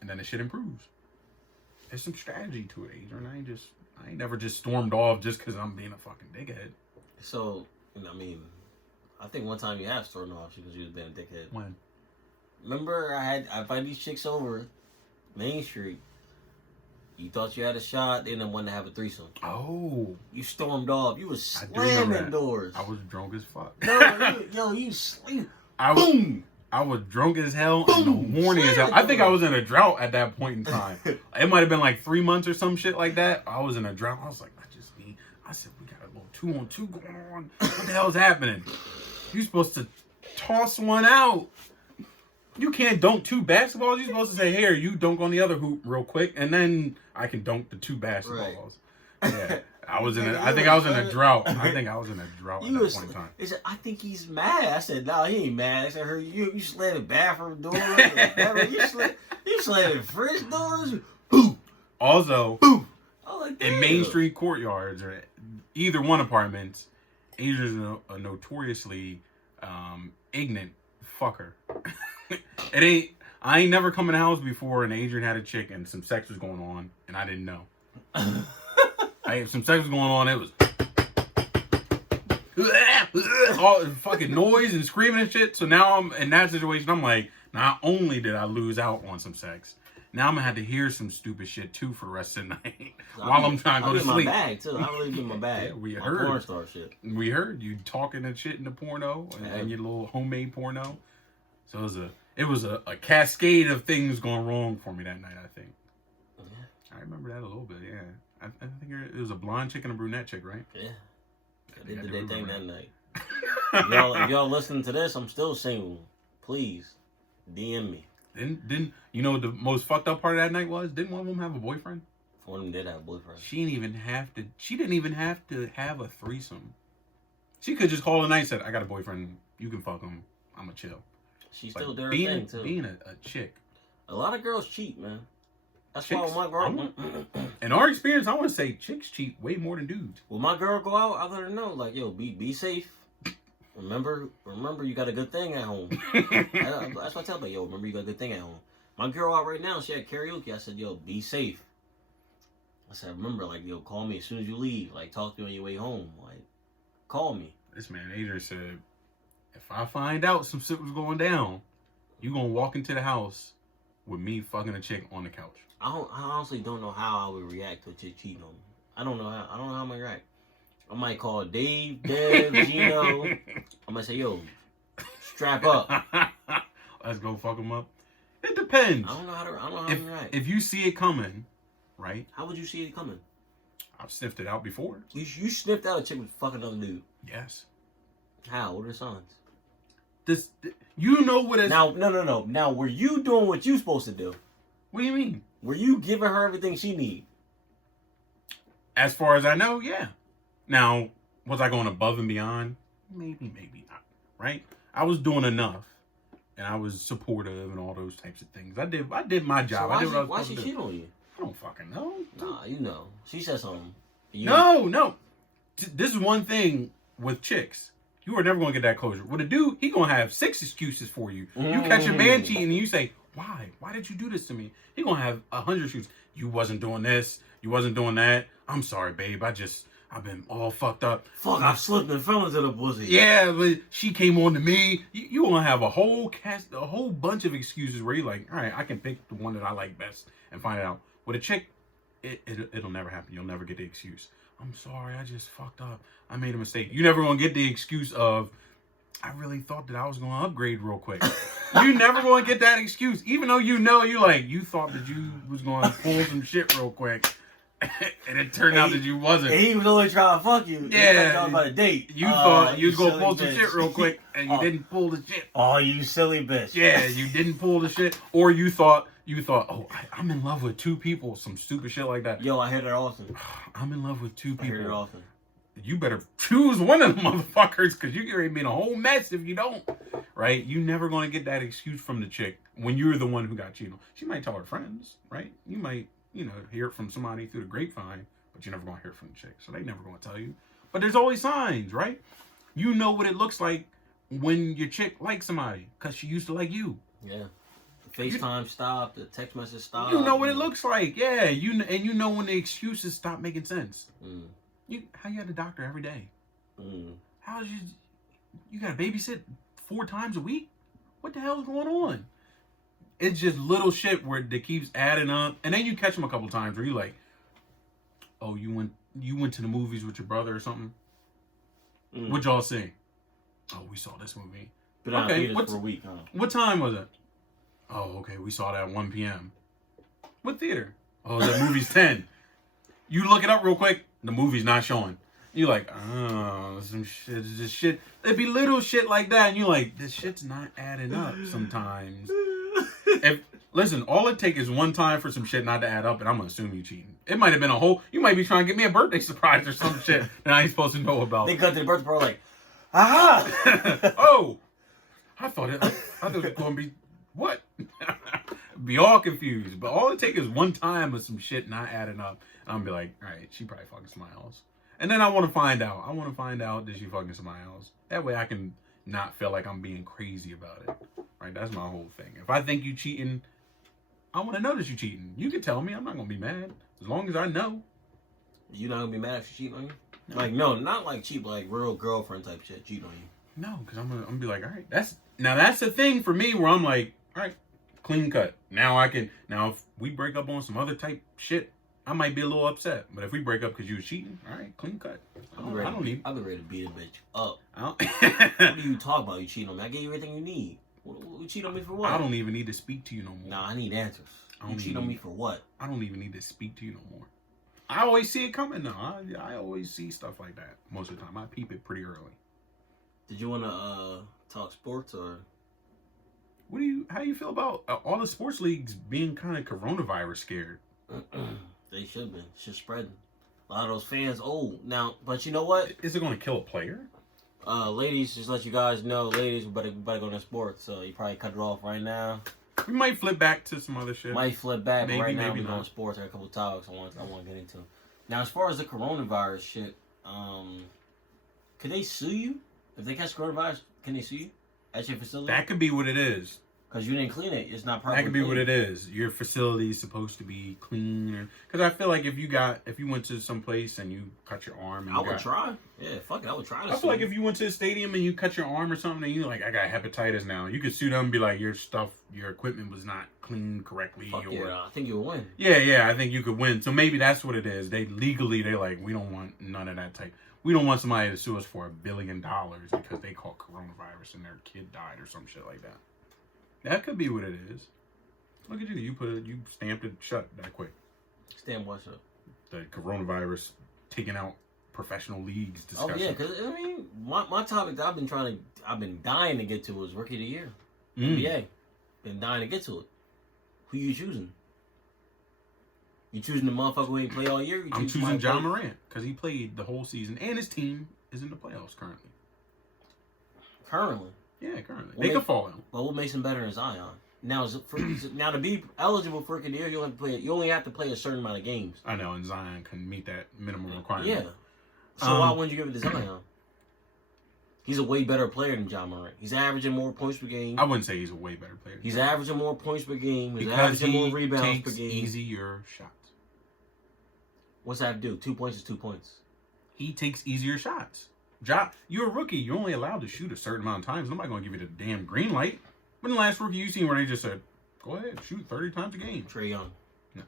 And then the shit improves. There's some strategy to it, Adrian. I ain't never just stormed off just because I'm being a fucking dickhead. So, I mean, I think one time you have stormed off because you was being a dickhead. When? Remember, I invited these chicks over Main Street. You thought you had a shot, they didn't want to have a threesome. Oh. You stormed off. You was slamming doors. I was drunk as fuck. No, you sleep. Boom! I was drunk as hell and horny as hell. I think I was in a drought at that point in time. It might have been like 3 months or some shit like that. I was in a drought. I was like, I said, we got a little 2-on-2 going on. What the hell's happening? You're supposed to toss one out. You can't dunk 2 basketballs. You're supposed to say, here, you dunk on the other hoop real quick, and then I can dunk the 2 basketballs. Right. Yeah. I think I was in a drought. At that point in time. He said, I think he's mad. I said, no, he ain't mad. I said, you slamming bathroom doors. you slamming fridge doors. Boom. Also, boom. In Main Street courtyards or either one apartments, Adrian's a notoriously ignorant fucker. I ain't never come in the house before and Adrian had a chick and some sex was going on and I didn't know. Some sex was going on, it was all fucking noise and screaming and shit. So now I'm in that situation, I'm like, not only did I lose out on some sex, now I'm gonna have to hear some stupid shit too for the rest of the night while I'm trying to go to sleep. My bag too. I really get my bag. Yeah, we my heard. Porn star shit. We heard you talking and shit in the porno and your little homemade porno. So it was a cascade of things going wrong for me that night. I think. Yeah. I remember that a little bit. Yeah. I think it was a blonde chick and a brunette chick, right? Yeah. They did their thing that night. If y'all listening to this, I'm still single. Please, DM me. Didn't you know what the most fucked up part of that night was? Didn't one of them have a boyfriend? One of them did have a boyfriend. She didn't even have to have a threesome. She could just call a night and said, I got a boyfriend. You can fuck him. I'ma chill. She still did her thing too. Being a chick. A lot of girls cheat, man. That's chicks, why when my girl... In our experience, I want to say chicks cheat way more than dudes. When my girl go out, I let her know, like, yo, be safe. Remember, you got a good thing at home. That's what I tell her, yo, remember you got a good thing at home. My girl out right now, she had karaoke. I said, yo, be safe. I said, remember, like, yo, call me as soon as you leave. Like, talk to me on your way home. Like, call me. This man, Adrian, said, if I find out some shit was going down, you gonna walk into the house with me fucking a chick on the couch. I honestly don't know how I would react to a chick cheating on me. I don't know how I'm gonna react. I might call Dave, Gino. I might say, yo, strap up. Let's go fuck him up. It depends. I don't know how to react. If you see it coming, right? How would you see it coming? I've sniffed it out before. You sniffed out a chick with fucking another dude. Yes. How? What are the signs? You know what it's... Now, no. Now, were you doing what you supposed to do? What do you mean? Were you giving her everything she need? As far as I know, yeah. Now, was I going above and beyond? Maybe not. Right? I was doing enough. And I was supportive and all those types of things. I did my job. So why she cheat on you? I don't fucking know. Nah, you know. She said something. No. This is one thing with chicks. You are never going to get that closure. With a dude, he going to have 6 excuses for you. You catch your man cheating and you say, why? Why did you do this to me? He going to have 100 excuses. You wasn't doing this. You wasn't doing that. I'm sorry, babe. I've been all fucked up. Fuck, I slipped and fell into the pussy. Yeah, but she came on to me. You going to have a whole bunch of excuses where you're like, all right, I can pick the one that I like best and find it out. With a chick, it'll never happen. You'll never get the excuse. I'm sorry, I just fucked up. I made a mistake. You're never going to get the excuse of, I really thought that I was going to upgrade real quick. You never going to get that excuse. Even though you thought that you was going to pull some shit real quick. and it turned out that you wasn't. And he was only trying to fuck you. Yeah. Talking about a date. You thought you was gonna silly pull some bitch. shit real quick, and you didn't pull the shit. Oh, you silly bitch. Yeah, you didn't pull the shit, or you thought, oh, I'm in love with 2 people, some stupid shit like that. Yo, I hear that often. I'm in love with 2 people. I hear it often. You better choose one of the motherfuckers, because you get ready to be in a whole mess if you don't. Right? You never gonna get that excuse from the chick when you're the one who got cheated on. She might tell her friends, right? You might, hear it from somebody through the grapevine, but you're never gonna hear it from the chick, so they never gonna tell you. But there's always signs, right? You know what it looks like when your chick likes somebody, because she used to like you. Yeah. The FaceTime stopped, the text message stopped. You know what it looks like, yeah. You know when the excuses stop making sense. How you at the doctor every day? How's you got to babysit 4 times a week? What the hell's going on? It's just little shit where it keeps adding up, and then you catch them a couple times where you like, oh, you went to the movies with your brother or something. What y'all see? Oh, we saw this movie. Been out of theaters for a week, huh? What time was it? Oh, okay, we saw that at 1 p.m. What theater? Oh, that movie's 10. You look it up real quick, the movie's not showing. You're like, oh, some shit is just shit. There'd be little shit like that, and you're like, this shit's not adding up sometimes. Listen, all it takes is one time for some shit not to add up, and I'm gonna assume you cheating. It might have been you might be trying to get me a birthday surprise or some shit that I ain't supposed to know about. They cut to the birthday party like, aha! Oh, I thought it was gonna be what? Be all confused. But all it takes is one time of some shit not adding up. And I'm gonna be like, all right, she probably fucking somebody else. And then I want to find out. Did she fucking somebody else? That way I can not feel like I'm being crazy about it. Right? That's my whole thing. If I think you cheating, I want to know that you cheating. You can tell me. I'm not gonna be mad as long as I know. You not gonna be mad if she cheat on you? No. Like, no, not like cheat, but like real girlfriend type shit cheat on you. No, because I'm gonna be like, all right, that's the thing for me where I'm like, all right, clean cut. Now if we break up on some other type shit, I might be a little upset. But if we break up because you was cheating, all right, clean cut. I'll be ready to beat a bitch up. What What do you talk about? You cheating on me? I gave you everything you need. You cheat on me for what? I don't even need to speak to you no more. Nah, I need answers. You cheat on me for what? I don't even need to speak to you no more. I always see it coming now. I always see stuff like that most of the time. I peep it pretty early. Did you want to talk sports or? How do you feel about all the sports leagues being kind of coronavirus scared? They should be. It's just spreading. A lot of those fans old now, but you know what? Is it going to kill a player? Ladies, just let you guys know, ladies, we better go to sports. So you probably cut it off right now. We might flip back to some other shit. Might flip back, maybe, but right now maybe we're going sports. There are a couple of topics I want to get into. Now, as far as the coronavirus shit, could they sue you if they catch coronavirus? Can they sue you at your facility? That could be what it is. Because you didn't clean it, it's not properly. That could be what it is. Your facility is supposed to be clean. Because I feel like if you went to some place and you cut your arm, and I would try. Yeah, fuck it, I would try. I feel like if you went to the stadium and you cut your arm or something, and you're like, I got hepatitis now, you could sue them and be like, your equipment was not cleaned correctly. Fuck yeah, I think you would win. Yeah, I think you could win. So maybe that's what it is. They're like, we don't want none of that type. We don't want somebody to sue us for $1 billion because they caught coronavirus and their kid died or some shit like that. That could be what it is. Look at you. You stamped it shut that quick. Stamp what shut? The coronavirus taking out professional leagues discussion. Oh yeah, because I mean, my topic that I've been dying to get to was Rookie of the Year, NBA. Been dying to get to it. Who you choosing? You choosing the motherfucker who ain't play all year? I'm choosing John Morant because he played the whole season and his team is in the playoffs currently. Currently. Yeah, currently. They could fall out. But what makes him better than Zion? Now to be eligible for Rookie of the Year, you only have to play a certain amount of games. I know, and Zion can meet that minimum requirement. Yeah. So why wouldn't you give it to Zion? He's a way better player than John Morant. He's averaging more points per game. I wouldn't say he's a way better player. He's averaging more points per game. He's because averaging more rebounds per game. Easier shots. What's that do? 2 points is 2 points. He takes easier shots. You're a rookie. You're only allowed to shoot a certain amount of times. Nobody's going to give you the damn green light. When the last rookie you seen where they just said, go ahead, shoot 30 times a game? Trae Young. No.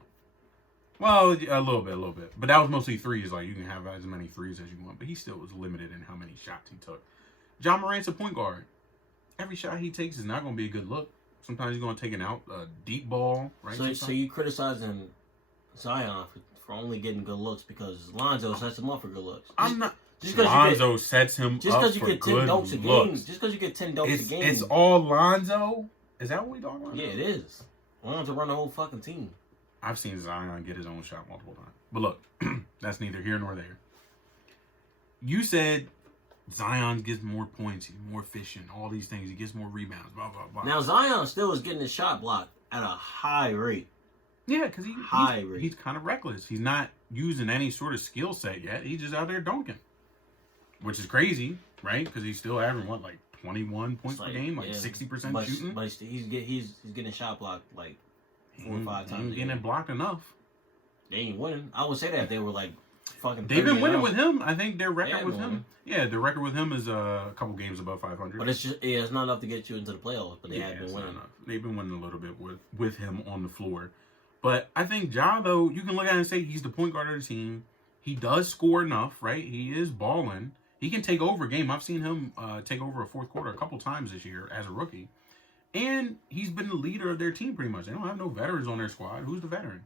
Well, a little bit. But that was mostly threes. Like, you can have as many threes as you want. But he still was limited in how many shots he took. John Morant's a point guard. Every shot he takes is not going to be a good look. Sometimes he's going to take a deep ball. Right? So you criticizing Zion for only getting good looks because Lonzo sets him up for good looks. I'm not. Just Lonzo sets him just up because you for get 10 good dunks a looks. game, just because you get 10 dunks a game, It's all Lonzo. Is that what we talking about? Yeah, it is. Lonzo run the whole fucking team. I've seen Zion get his own shot multiple times. But look, that's neither here nor there. You said Zion gets more points, he's more efficient, all these things. He gets more rebounds, blah, blah, blah. Now, Zion still is getting his shot blocked at a high rate. Yeah, because he's kind of reckless. He's not using any sort of skill set yet. He's just out there dunking. Which is crazy, right? Because he's still averaging, what, like 21 points per game? Like 60% shooting? But he's getting shot blocked like 4 or 5 times. He's getting it blocked enough. They ain't winning. I would say that if they were like fucking. They've been winning with him. I think their record with him. Yeah, their record with him is a couple games above 500. But it's not enough to get you into the playoffs. But they have been winning. They've been winning a little bit with him on the floor. But I think Ja, though, you can look at it and say he's the point guard of the team. He does score enough, right? He is balling. He can take over a game. I've seen him take over a fourth quarter a couple times this year as a rookie. And he's been the leader of their team pretty much. They don't have no veterans on their squad. Who's the veteran?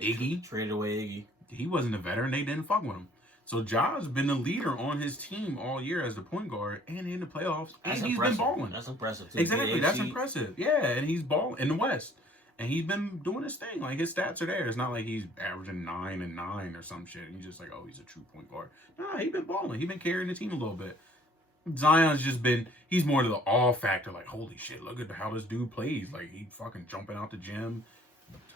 Iggy. Traded away Iggy. He wasn't a veteran. They didn't fuck with him. So Ja's been the leader on his team all year as the point guard and in the playoffs. And he's been balling. That's impressive, too. Exactly. That's impressive. Yeah, and he's balling in the West. And he's been doing his thing. Like, his stats are there. It's not like he's averaging 9 and 9 or some shit. He's just like, oh, he's a true point guard. Nah, he's been balling. He's been carrying the team a little bit. Zion's just been, he's more to the awe factor. Like, holy shit, look at how this dude plays. Like, he fucking jumping out the gym.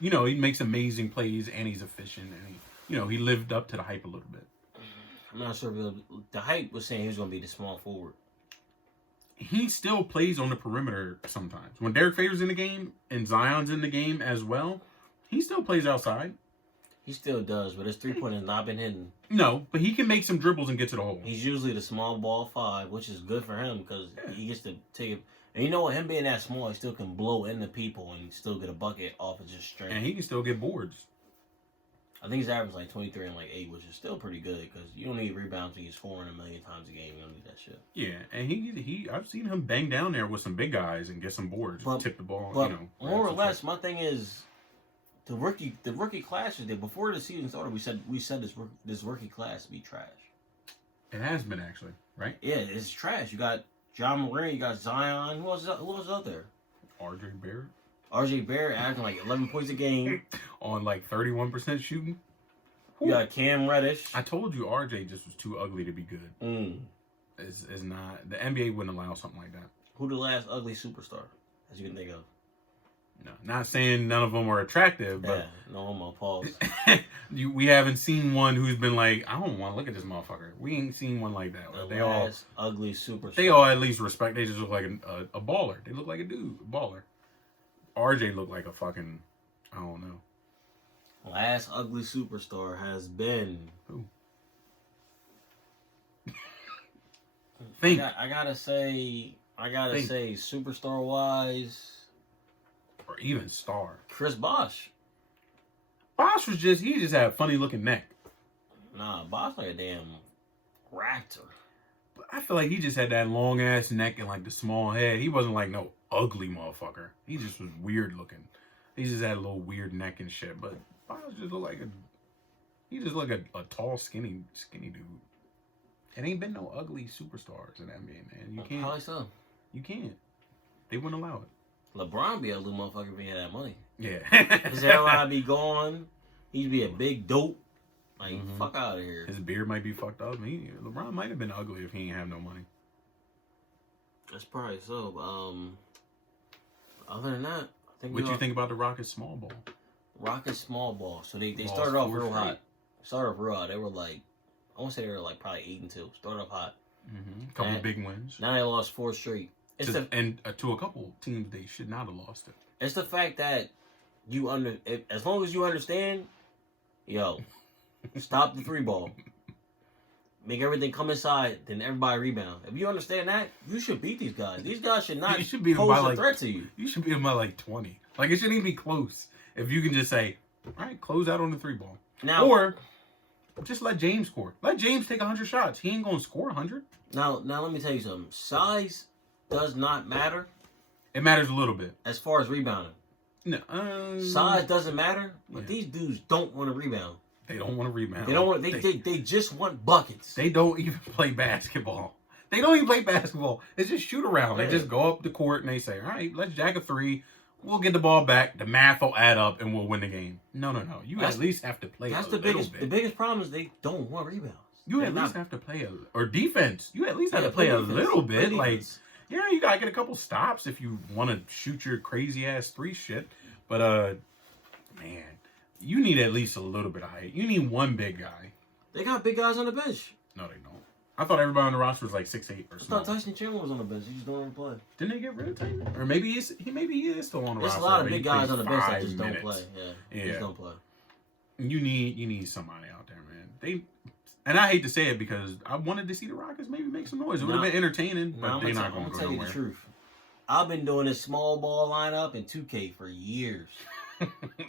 You know, he makes amazing plays and he's efficient. And, he lived up to the hype a little bit. I'm not sure. The hype was saying he was going to be the small forward. He still plays on the perimeter sometimes. When Derek Favors in the game and Zion's in the game as well, he still plays outside. He still does, but his 3-point has not been hitting. No, but he can make some dribbles and get to the hole. He's usually the small ball 5, which is good for him because he gets to take it. And you know what? Him being that small, he still can blow into people and still get a bucket off of just strength. And he can still get boards. I think he's averaging like 23 and like 8, which is still pretty good because you don't need rebounds when he's scoring a million times a game. You don't need that shit. Yeah, and I've seen him bang down there with some big guys and get some boards, tip the ball. But more or less, my thing is the rookie classes there before the season started. We said this rookie class be trash. It has been actually, right? Yeah, it's trash. You got John Moran, you got Zion. Who else out there? RJ Barrett averaging like 11 points a game. On like 31% shooting. You got Cam Reddish. I told you RJ just was too ugly to be good. It's not. The NBA wouldn't allow something like that. Who the last ugly superstar, as you can think of? No, not saying none of them were attractive, but... Yeah, no homo, pause. We haven't seen one who's been like, I don't want to look at this motherfucker. We ain't seen one like that. The last ugly superstar. They all at least respect. They just look like a baller. They look like a dude, a baller. RJ looked like a fucking, I don't know. Last ugly superstar has been who? Think. I gotta say, superstar wise, or even star. Chris Bosh. Bosh he just had a funny looking neck. Nah, Bosh like a damn raptor. But I feel like he just had that long ass neck and like the small head. He wasn't like no ugly motherfucker. He just was weird looking. He just had a little weird neck and shit. But Bosh just looked like a tall, skinny dude. It ain't been no ugly superstars in the NBA, man. You can't. Probably so. You can't. They wouldn't allow it. LeBron be a little motherfucker if he had that money. Yeah. His hairline be gone. He'd be a big dope. Like, fuck out of here. His beard might be fucked up. LeBron might have been ugly if he ain't have no money. That's probably so. Other than that, I think. What you think about the Rockets small ball? Rockets small ball. So they started off real hot. They were like, I want to say they were like probably 8-2. Started off hot. A couple of big wins. Now they lost 4 straight. To a couple teams they should not have lost it. It's the fact that as long as you understand, stop the 3 ball. Make everything come inside, then everybody rebound. If you understand that, you should beat these guys. These guys should not pose a threat to you. You should beat them by like 20. Like, it shouldn't even be close. If you can just say, all right, close out on the 3 ball. Now, or just let James score. Let James take 100 shots. He ain't going to score 100. Now let me tell you something. Size does not matter. It matters a little bit. As far as rebounding. No, size doesn't matter, but these dudes don't want to rebound. They don't want to rebound. They don't want. They just want buckets. They don't even play basketball. They don't even play basketball. It's just shoot around. Yeah. They just go up the court and they say, all right, let's jack a three. We'll get the ball back. The math will add up and we'll win the game. No. You at least have to play That's a the little biggest. bit. The biggest problem is they don't want rebounds. You at least have to play or defense. You at least have to play a little bit. Like, yeah, you gotta get a couple stops if you want to shoot your crazy ass three shit. But man, you need at least a little bit of height. You need one big guy. They got big guys on the bench. No, they don't. I thought everybody on the roster was like 6'8" or something. I thought Tyson Chandler was on the bench. He just don't even play. Didn't they get rid of Tyson? Or maybe he is still on the roster. There's a lot of big guys on the bench that just don't play. Yeah. Just don't play. You need somebody out there, man. And I hate to say it because I wanted to see the Rockets maybe make some noise. It would have been entertaining, but they're not going to go tell nowhere. You the truth. I've been doing this small ball lineup in 2K for years.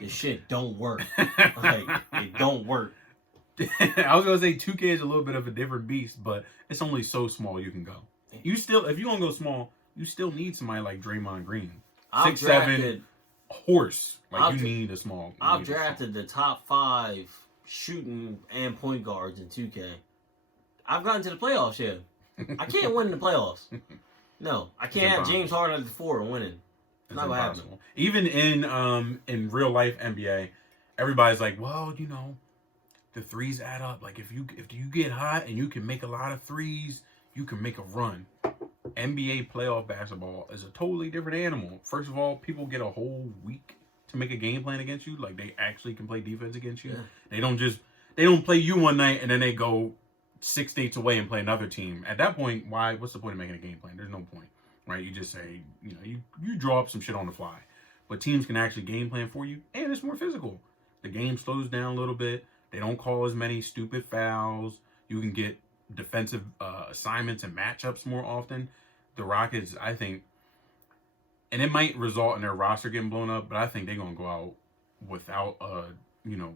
This shit don't work. Like, it don't work. I was gonna say 2K is a little bit of a different beast, but it's only so small you can go. You still, if you want to go small, you still need somebody like Draymond Green, 6'7" horse. Like you need a small. I've drafted the top 5 shooting and point guards in 2K. I've gotten to the playoffs. Yeah, I can't win in the playoffs. No, I can't have James Harden at the 4 and winning. It's not gonna happen. Even in real life NBA, everybody's like, well, you know, the threes add up. Like if you get hot and you can make a lot of threes, you can make a run. NBA playoff basketball is a totally different animal. First of all, people get a whole week to make a game plan against you. Like they actually can play defense against you. Yeah. They don't play you one night and then they go 6 states away and play another team. At that point, what's the point of making a game plan? There's no point, right? You just say, you know, you draw up some shit on the fly. But teams can actually game plan for you, and it's more physical. The game slows down a little bit. They don't call as many stupid fouls. You can get defensive assignments and matchups more often. The Rockets, I think, and it might result in their roster getting blown up, but I think they're going to go out without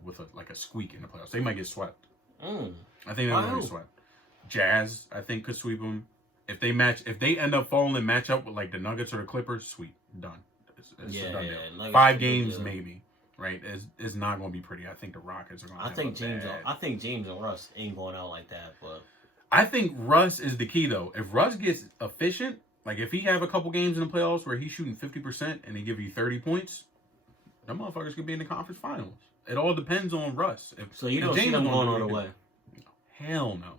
with a squeak in the playoffs. They might get swept. I think they're going to get swept. Jazz, I think, could sweep them. If they end up falling and match up with like the Nuggets or the Clippers, sweet, done. It's a done deal. 5 games maybe. Right, it's not going to be pretty. I think the Rockets are going to. I think James and Russ ain't going out like that. But I think Russ is the key though. If Russ gets efficient, like if he have a couple games in the playoffs where he's shooting 50% and they give you 30 points, them motherfuckers could be in the conference finals. It all depends on Russ. So you don't see them going all the way? Hell no.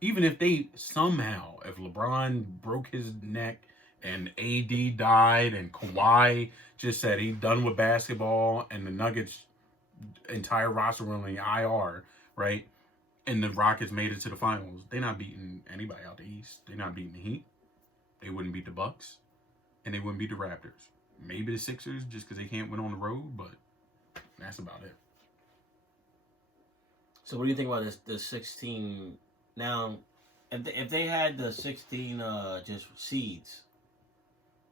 Even if they somehow, if LeBron broke his neck and AD died and Kawhi just said he's done with basketball and the Nuggets entire roster were on the IR, right? And the Rockets made it to the finals. They're not beating anybody out the East. They're not beating the Heat. They wouldn't beat the Bucks. And they wouldn't beat the Raptors. Maybe the Sixers just because they can't win on the road, but that's about it. So what do you think about the 16 now? If they had the 16 just seeds,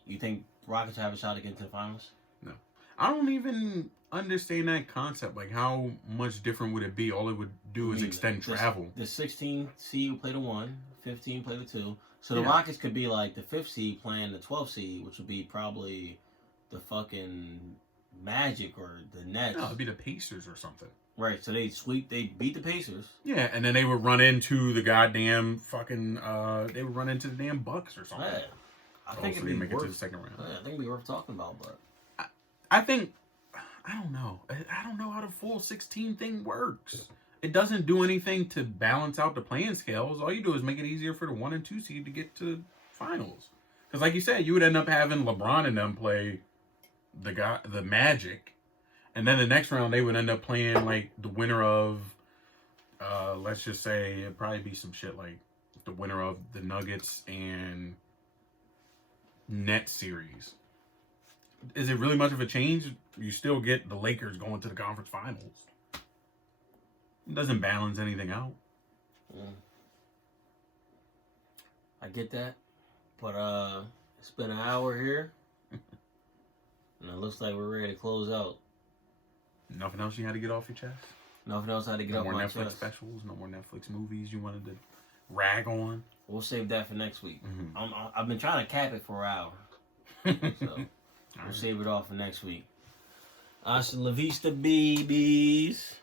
you think Rockets have a shot to get into the finals? No. I don't even understand that concept. Like, how much different would it be? All it would do is extend travel. The 16 seed would play the 1, 15 play the 2. So the Rockets could be like the 5th seed playing the 12th seed, which would be probably the fucking Magic or the Nets. No, it'd be the Pacers or something. Right, so they beat the Pacers. Yeah, and then they would run into the goddamn fucking, they would run into the damn Bucks or something. Yeah. I think it'd be make it to the second round. Yeah, I think it'd be worth talking about, but I think, I don't know. I don't know how the full 16 thing works. It doesn't do anything to balance out the playing scales. All you do is make it easier for the 1 and 2 seed to get to finals. Because like you said, you would end up having LeBron and them play the Magic. And then the next round, they would end up playing like the winner of, let's just say, it'd probably be some shit like the winner of the Nuggets and Nets series. Is it really much of a change? You still get the Lakers going to the conference finals. It doesn't balance anything out. I get that. But it's been an hour here. And it looks like we're ready to close out. Nothing else you had to get off your chest? Nothing else I had to get off my chest. No more Netflix specials? No more Netflix movies you wanted to rag on? We'll save that for next week. I've been trying to cap it for an hour. So we'll save it off for next week. Hasta la vista, babies.